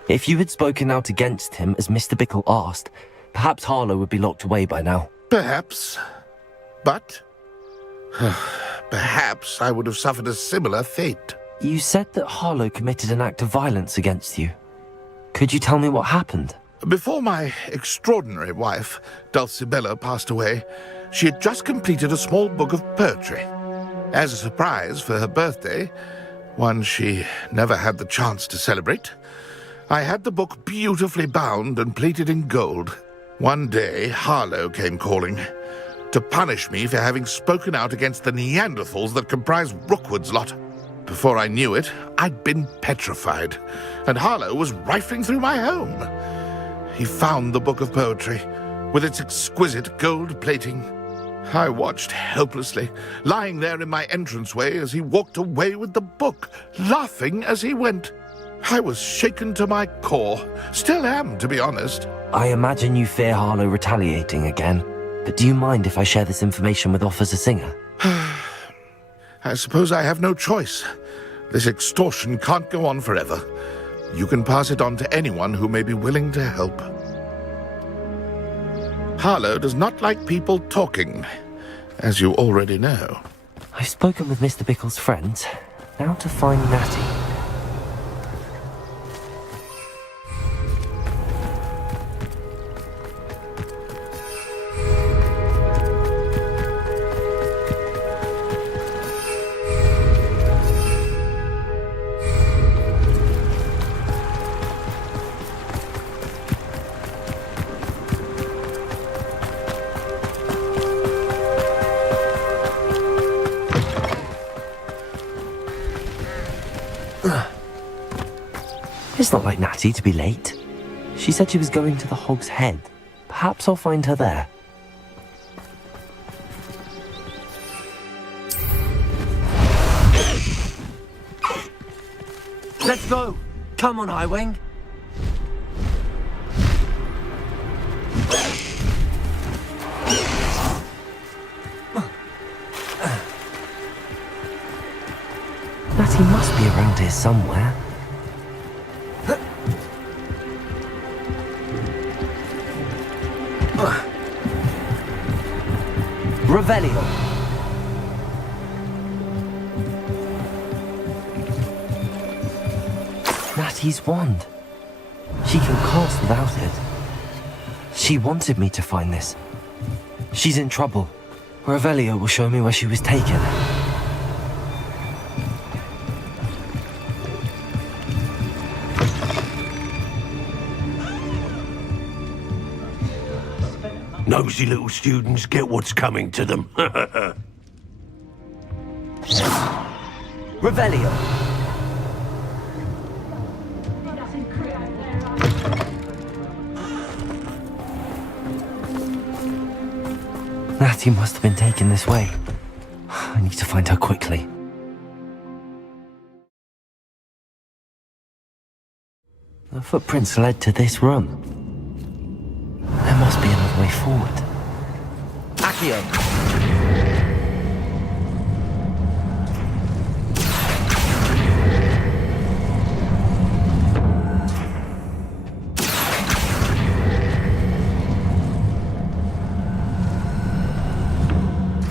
If you had spoken out against him as Mr. Bickle asked, perhaps Harlow would be locked away by now. Perhaps. But perhaps I would have suffered a similar fate. You said that Harlow committed an act of violence against you. Could you tell me what happened? Before my extraordinary wife, Dulcibella, passed away, she had just completed a small book of poetry. As a surprise for her birthday, one she never had the chance to celebrate, I had the book beautifully bound and plated in gold. One day, Harlow came calling to punish me for having spoken out against the Neanderthals that comprise Rookwood's lot. Before I knew it, I'd been petrified, and Harlow was rifling through my home. He found the book of poetry, with its exquisite gold plating. I watched helplessly, lying there in my entranceway as he walked away with the book, laughing as he went. I was shaken to my core. Still am, to be honest. I imagine you fear Harlow retaliating again, but do you mind if I share this information with Officer Singer? I suppose I have no choice. This extortion can't go on forever. You can pass it on to anyone who may be willing to help. Harlow does not like people talking, as you already know. I've spoken with Mr. Bickle's friends. Now to find Natty. It's not like Natty to be late. She said she was going to the Hog's Head. Perhaps I'll find her there. Let's go! Come on, Highwing! Natty must be around here somewhere. Revelio. Natty's wand. She can cast without it. She wanted me to find this. She's in trouble. Revelio will show me where she was taken. Nosy little students get what's coming to them. Revelio. Natty must have been taken this way. I need to find her quickly. The footprints led to this room. There must be another way forward. Accio!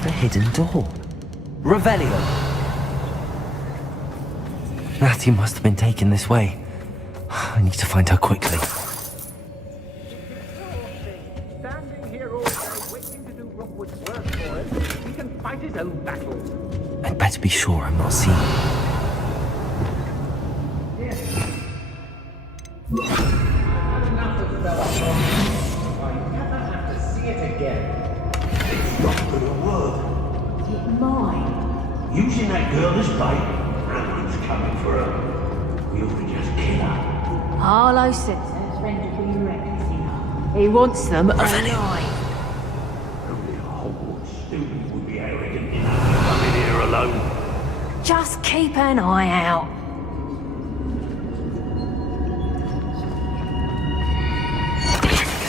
The hidden door. Revelio! Natty must have been taken this way. I need to find her quickly. Standing here all day waiting to do Rookwood's work for us. He can fight his own battles. I'd better be sure I'm not seen. Enough of Belfast. I never have to see it again. It's not gonna work. It might. Using that girl as bait, Raeins coming for her. We ought to just kill her. Harlow says her friend will be reckless. He wants them alive. Only a Hogwarts student would be arrogant enough to come in here alone. Just keep an eye out.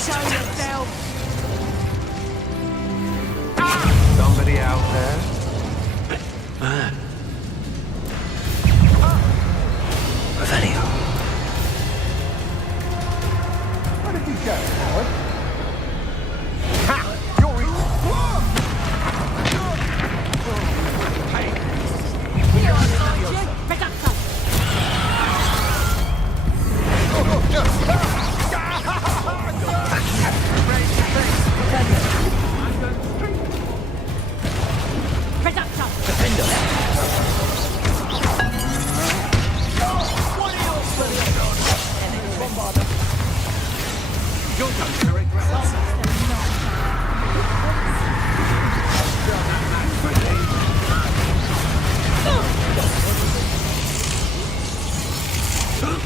Show yourself. Somebody out there? Revelio. What did you go, Howard? Ha! You're in.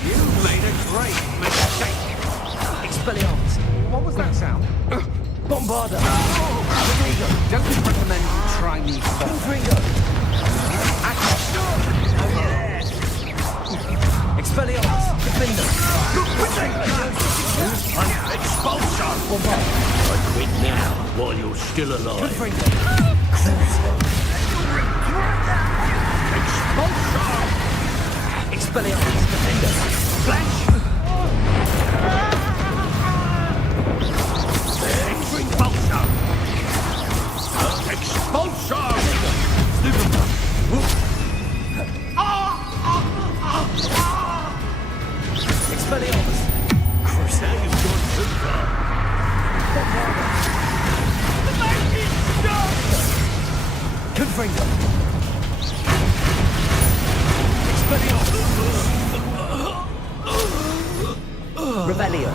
You made a great mistake. Expelliarmus. What was that sound? Bombarda. Don't recommend you try me first. Confringo. Expelliarmus. Defender. Expulsion! Quit now, while you're still alive. Confringo. Expulsion! Expelliarmus. Defender. Flash. Expulsion! Expulsion! Expelliarmus. Now you've gone too far. The magic's done! Confringo. Expelliarmus. Revelio.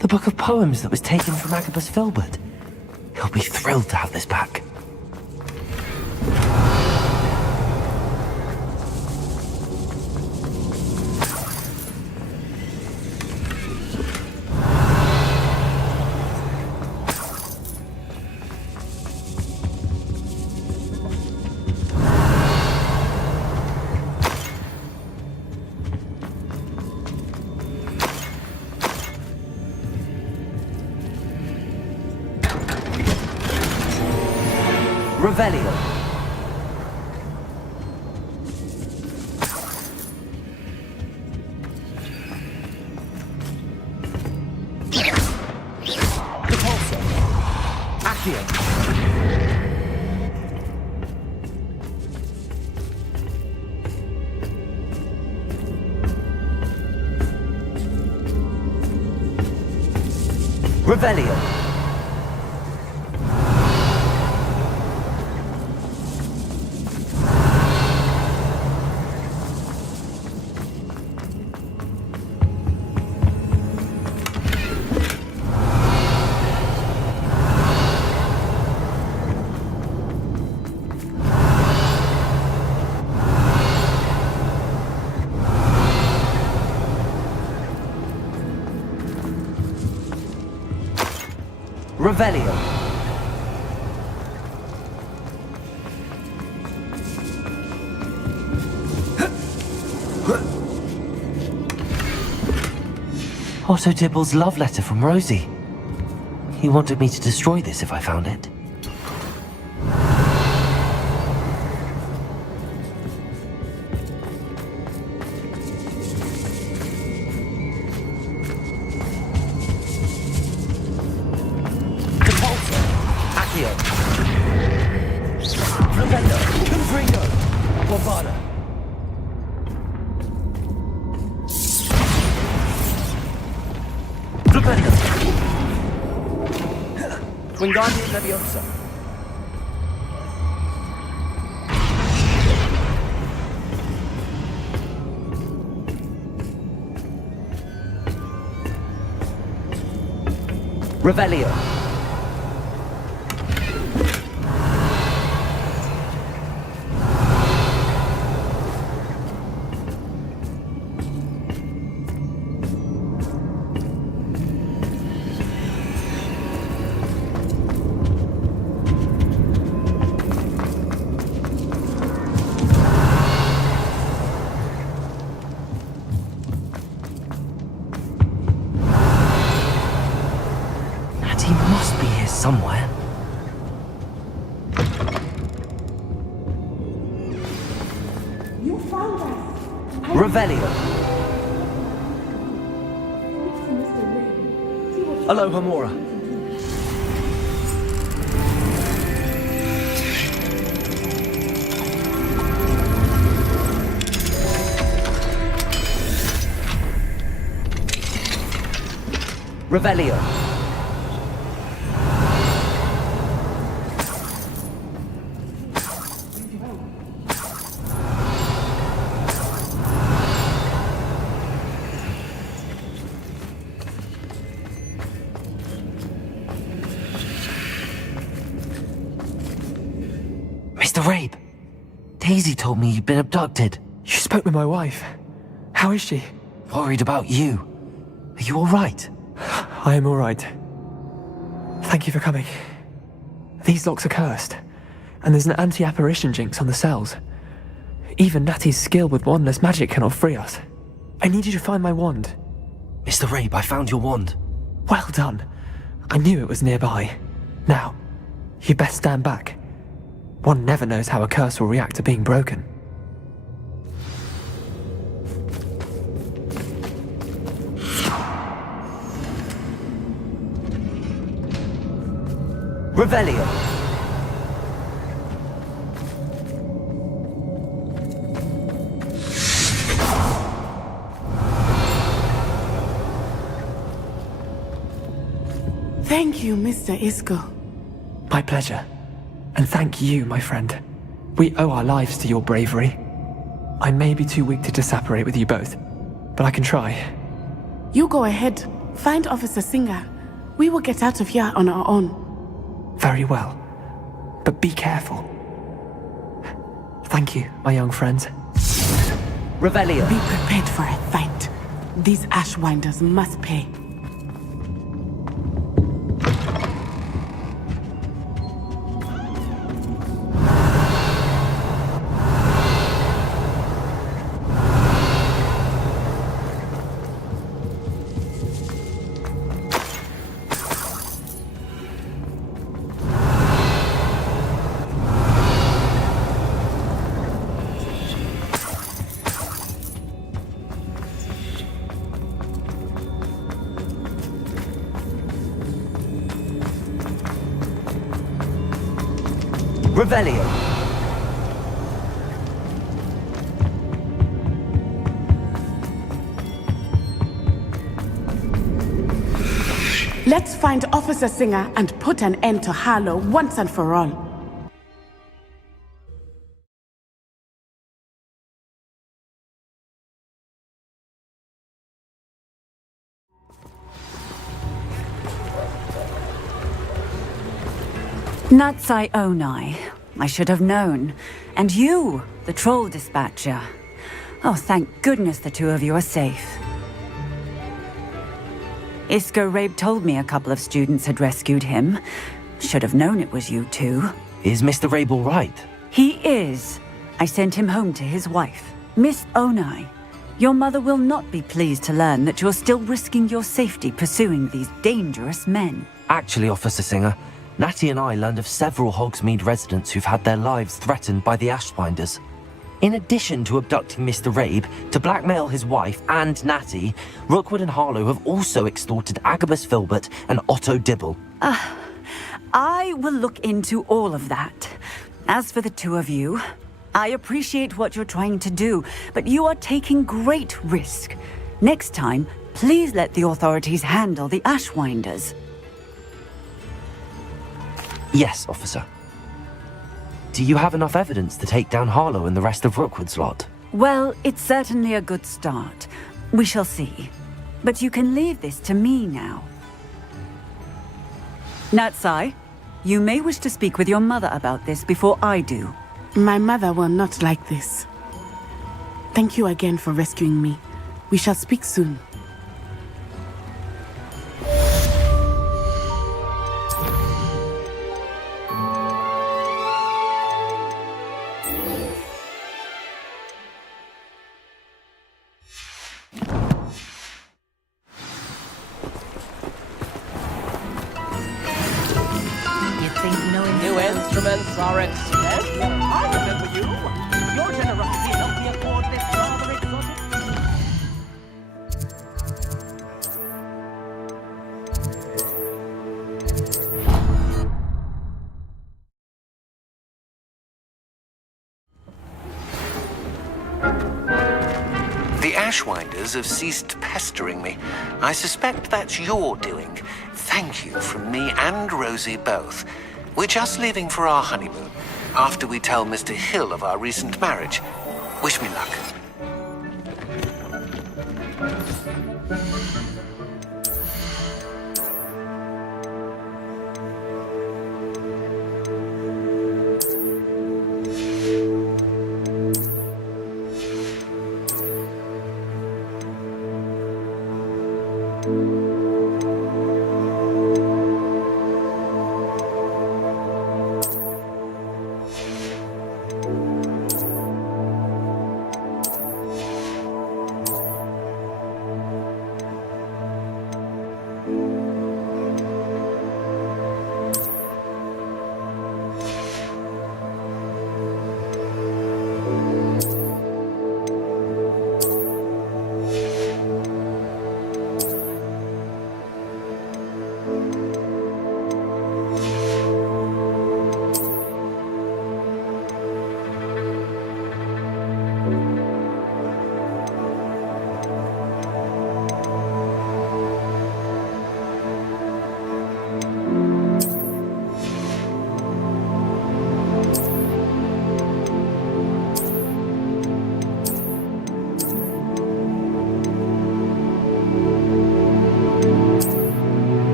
The book of poems that was taken from Agabus Filbert. He'll be thrilled to have this back. Revelio. Repulsor. Accio. Revelio. Revelio. Otto Dibble's love letter from Rosie. He wanted me to destroy this if I found it. Compulsor. Accio. Flipendo. Confringo. Bovada. Flipendo. Wingardium Leviosa. Revelio. He must be here somewhere. You found us. Revelio. Hello, Hamora. Revelio. Mr. Rabe, Daisy told me you'd been abducted. You spoke with my wife. How is she? Worried about you. Are you all right? I am all right. Thank you for coming. These locks are cursed, and there's an anti-apparition jinx on the cells. Even Natty's skill with wandless magic cannot free us. I need you to find my wand. Mr. Rabe, I found your wand. Well done. I knew it was nearby. Now, you best stand back. One never knows how a curse will react to being broken. Revelio. Thank you, Mr. Isco. My pleasure. And thank you, my friend. We owe our lives to your bravery. I may be too weak to disapparate with you both, but I can try. You go ahead. Find Officer Singer. We will get out of here on our own. Very well. But be careful. Thank you, my young friends. Revelio. Be prepared for a fight. These Ashwinders must pay. Revelio. Let's find Officer Singer and put an end to Harlow once and for all. Natsai Onai. I should have known. And you, the troll dispatcher. Oh, thank goodness the two of you are safe. Isco Rabe told me a couple of students had rescued him. Should have known it was you two. Is Mr. Rabe all right? He is. I sent him home to his wife, Miss Onai. Your mother will not be pleased to learn that you're still risking your safety pursuing these dangerous men. Actually, Officer Singer, Natty and I learned of several Hogsmeade residents who've had their lives threatened by the Ashwinders. In addition to abducting Mr. Rabe to blackmail his wife and Natty, Rookwood and Harlow have also extorted Agabus Filbert and Otto Dibble. I will look into all of that. As for the two of you, I appreciate what you're trying to do, but you are taking great risk. Next time, please let the authorities handle the Ashwinders. Yes, officer. Do you have enough evidence to take down Harlow and the rest of Rookwood's lot? Well, it's certainly a good start. We shall see. But you can leave this to me now. Natsai, you may wish to speak with your mother about this before I do. My mother will not like this. Thank you again for rescuing me. We shall speak soon. New instruments are expensive. I remember you. Your generosity helped me afford this rather exotic. The Ashwinders have ceased pestering me. I suspect that's your doing. Thank you from me and Rosie both. We're just leaving for our honeymoon, after we tell Mr. Hill of our recent marriage. Wish me luck.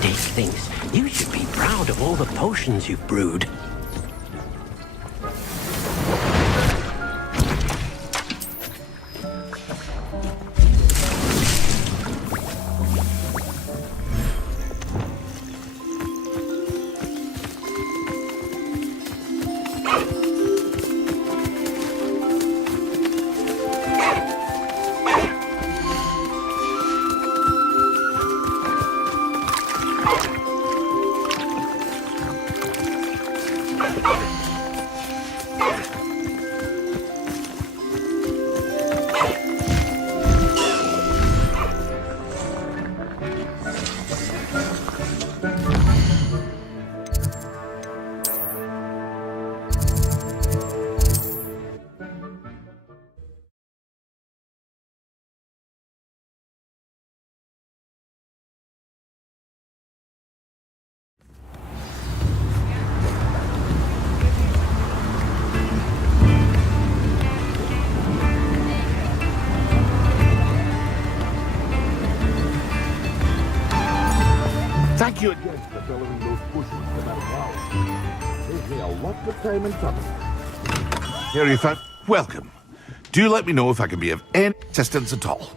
Dick thinks you should be proud of all the potions you've brewed. Thank you again for following those bushes for that hour. Saved me a lot of time and trouble. Here you found. Welcome. Do let me know if I can be of any assistance at all.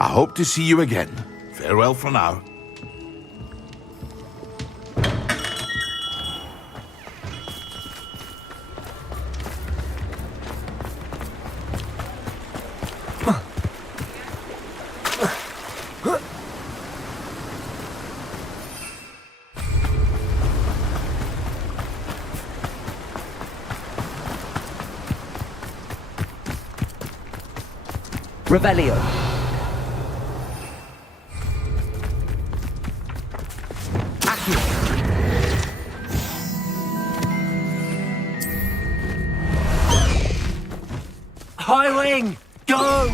I hope to see you again. Farewell for now. Revelio. Highwing! Go!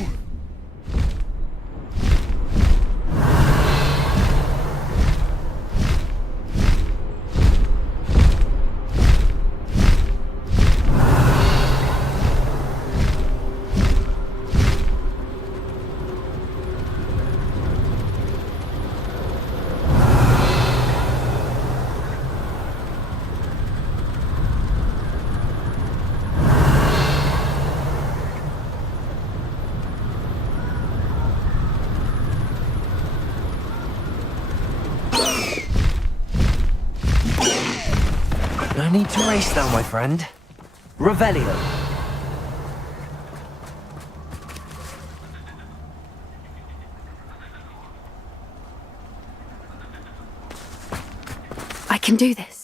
No need to race now, my friend. Revelio. I can do this.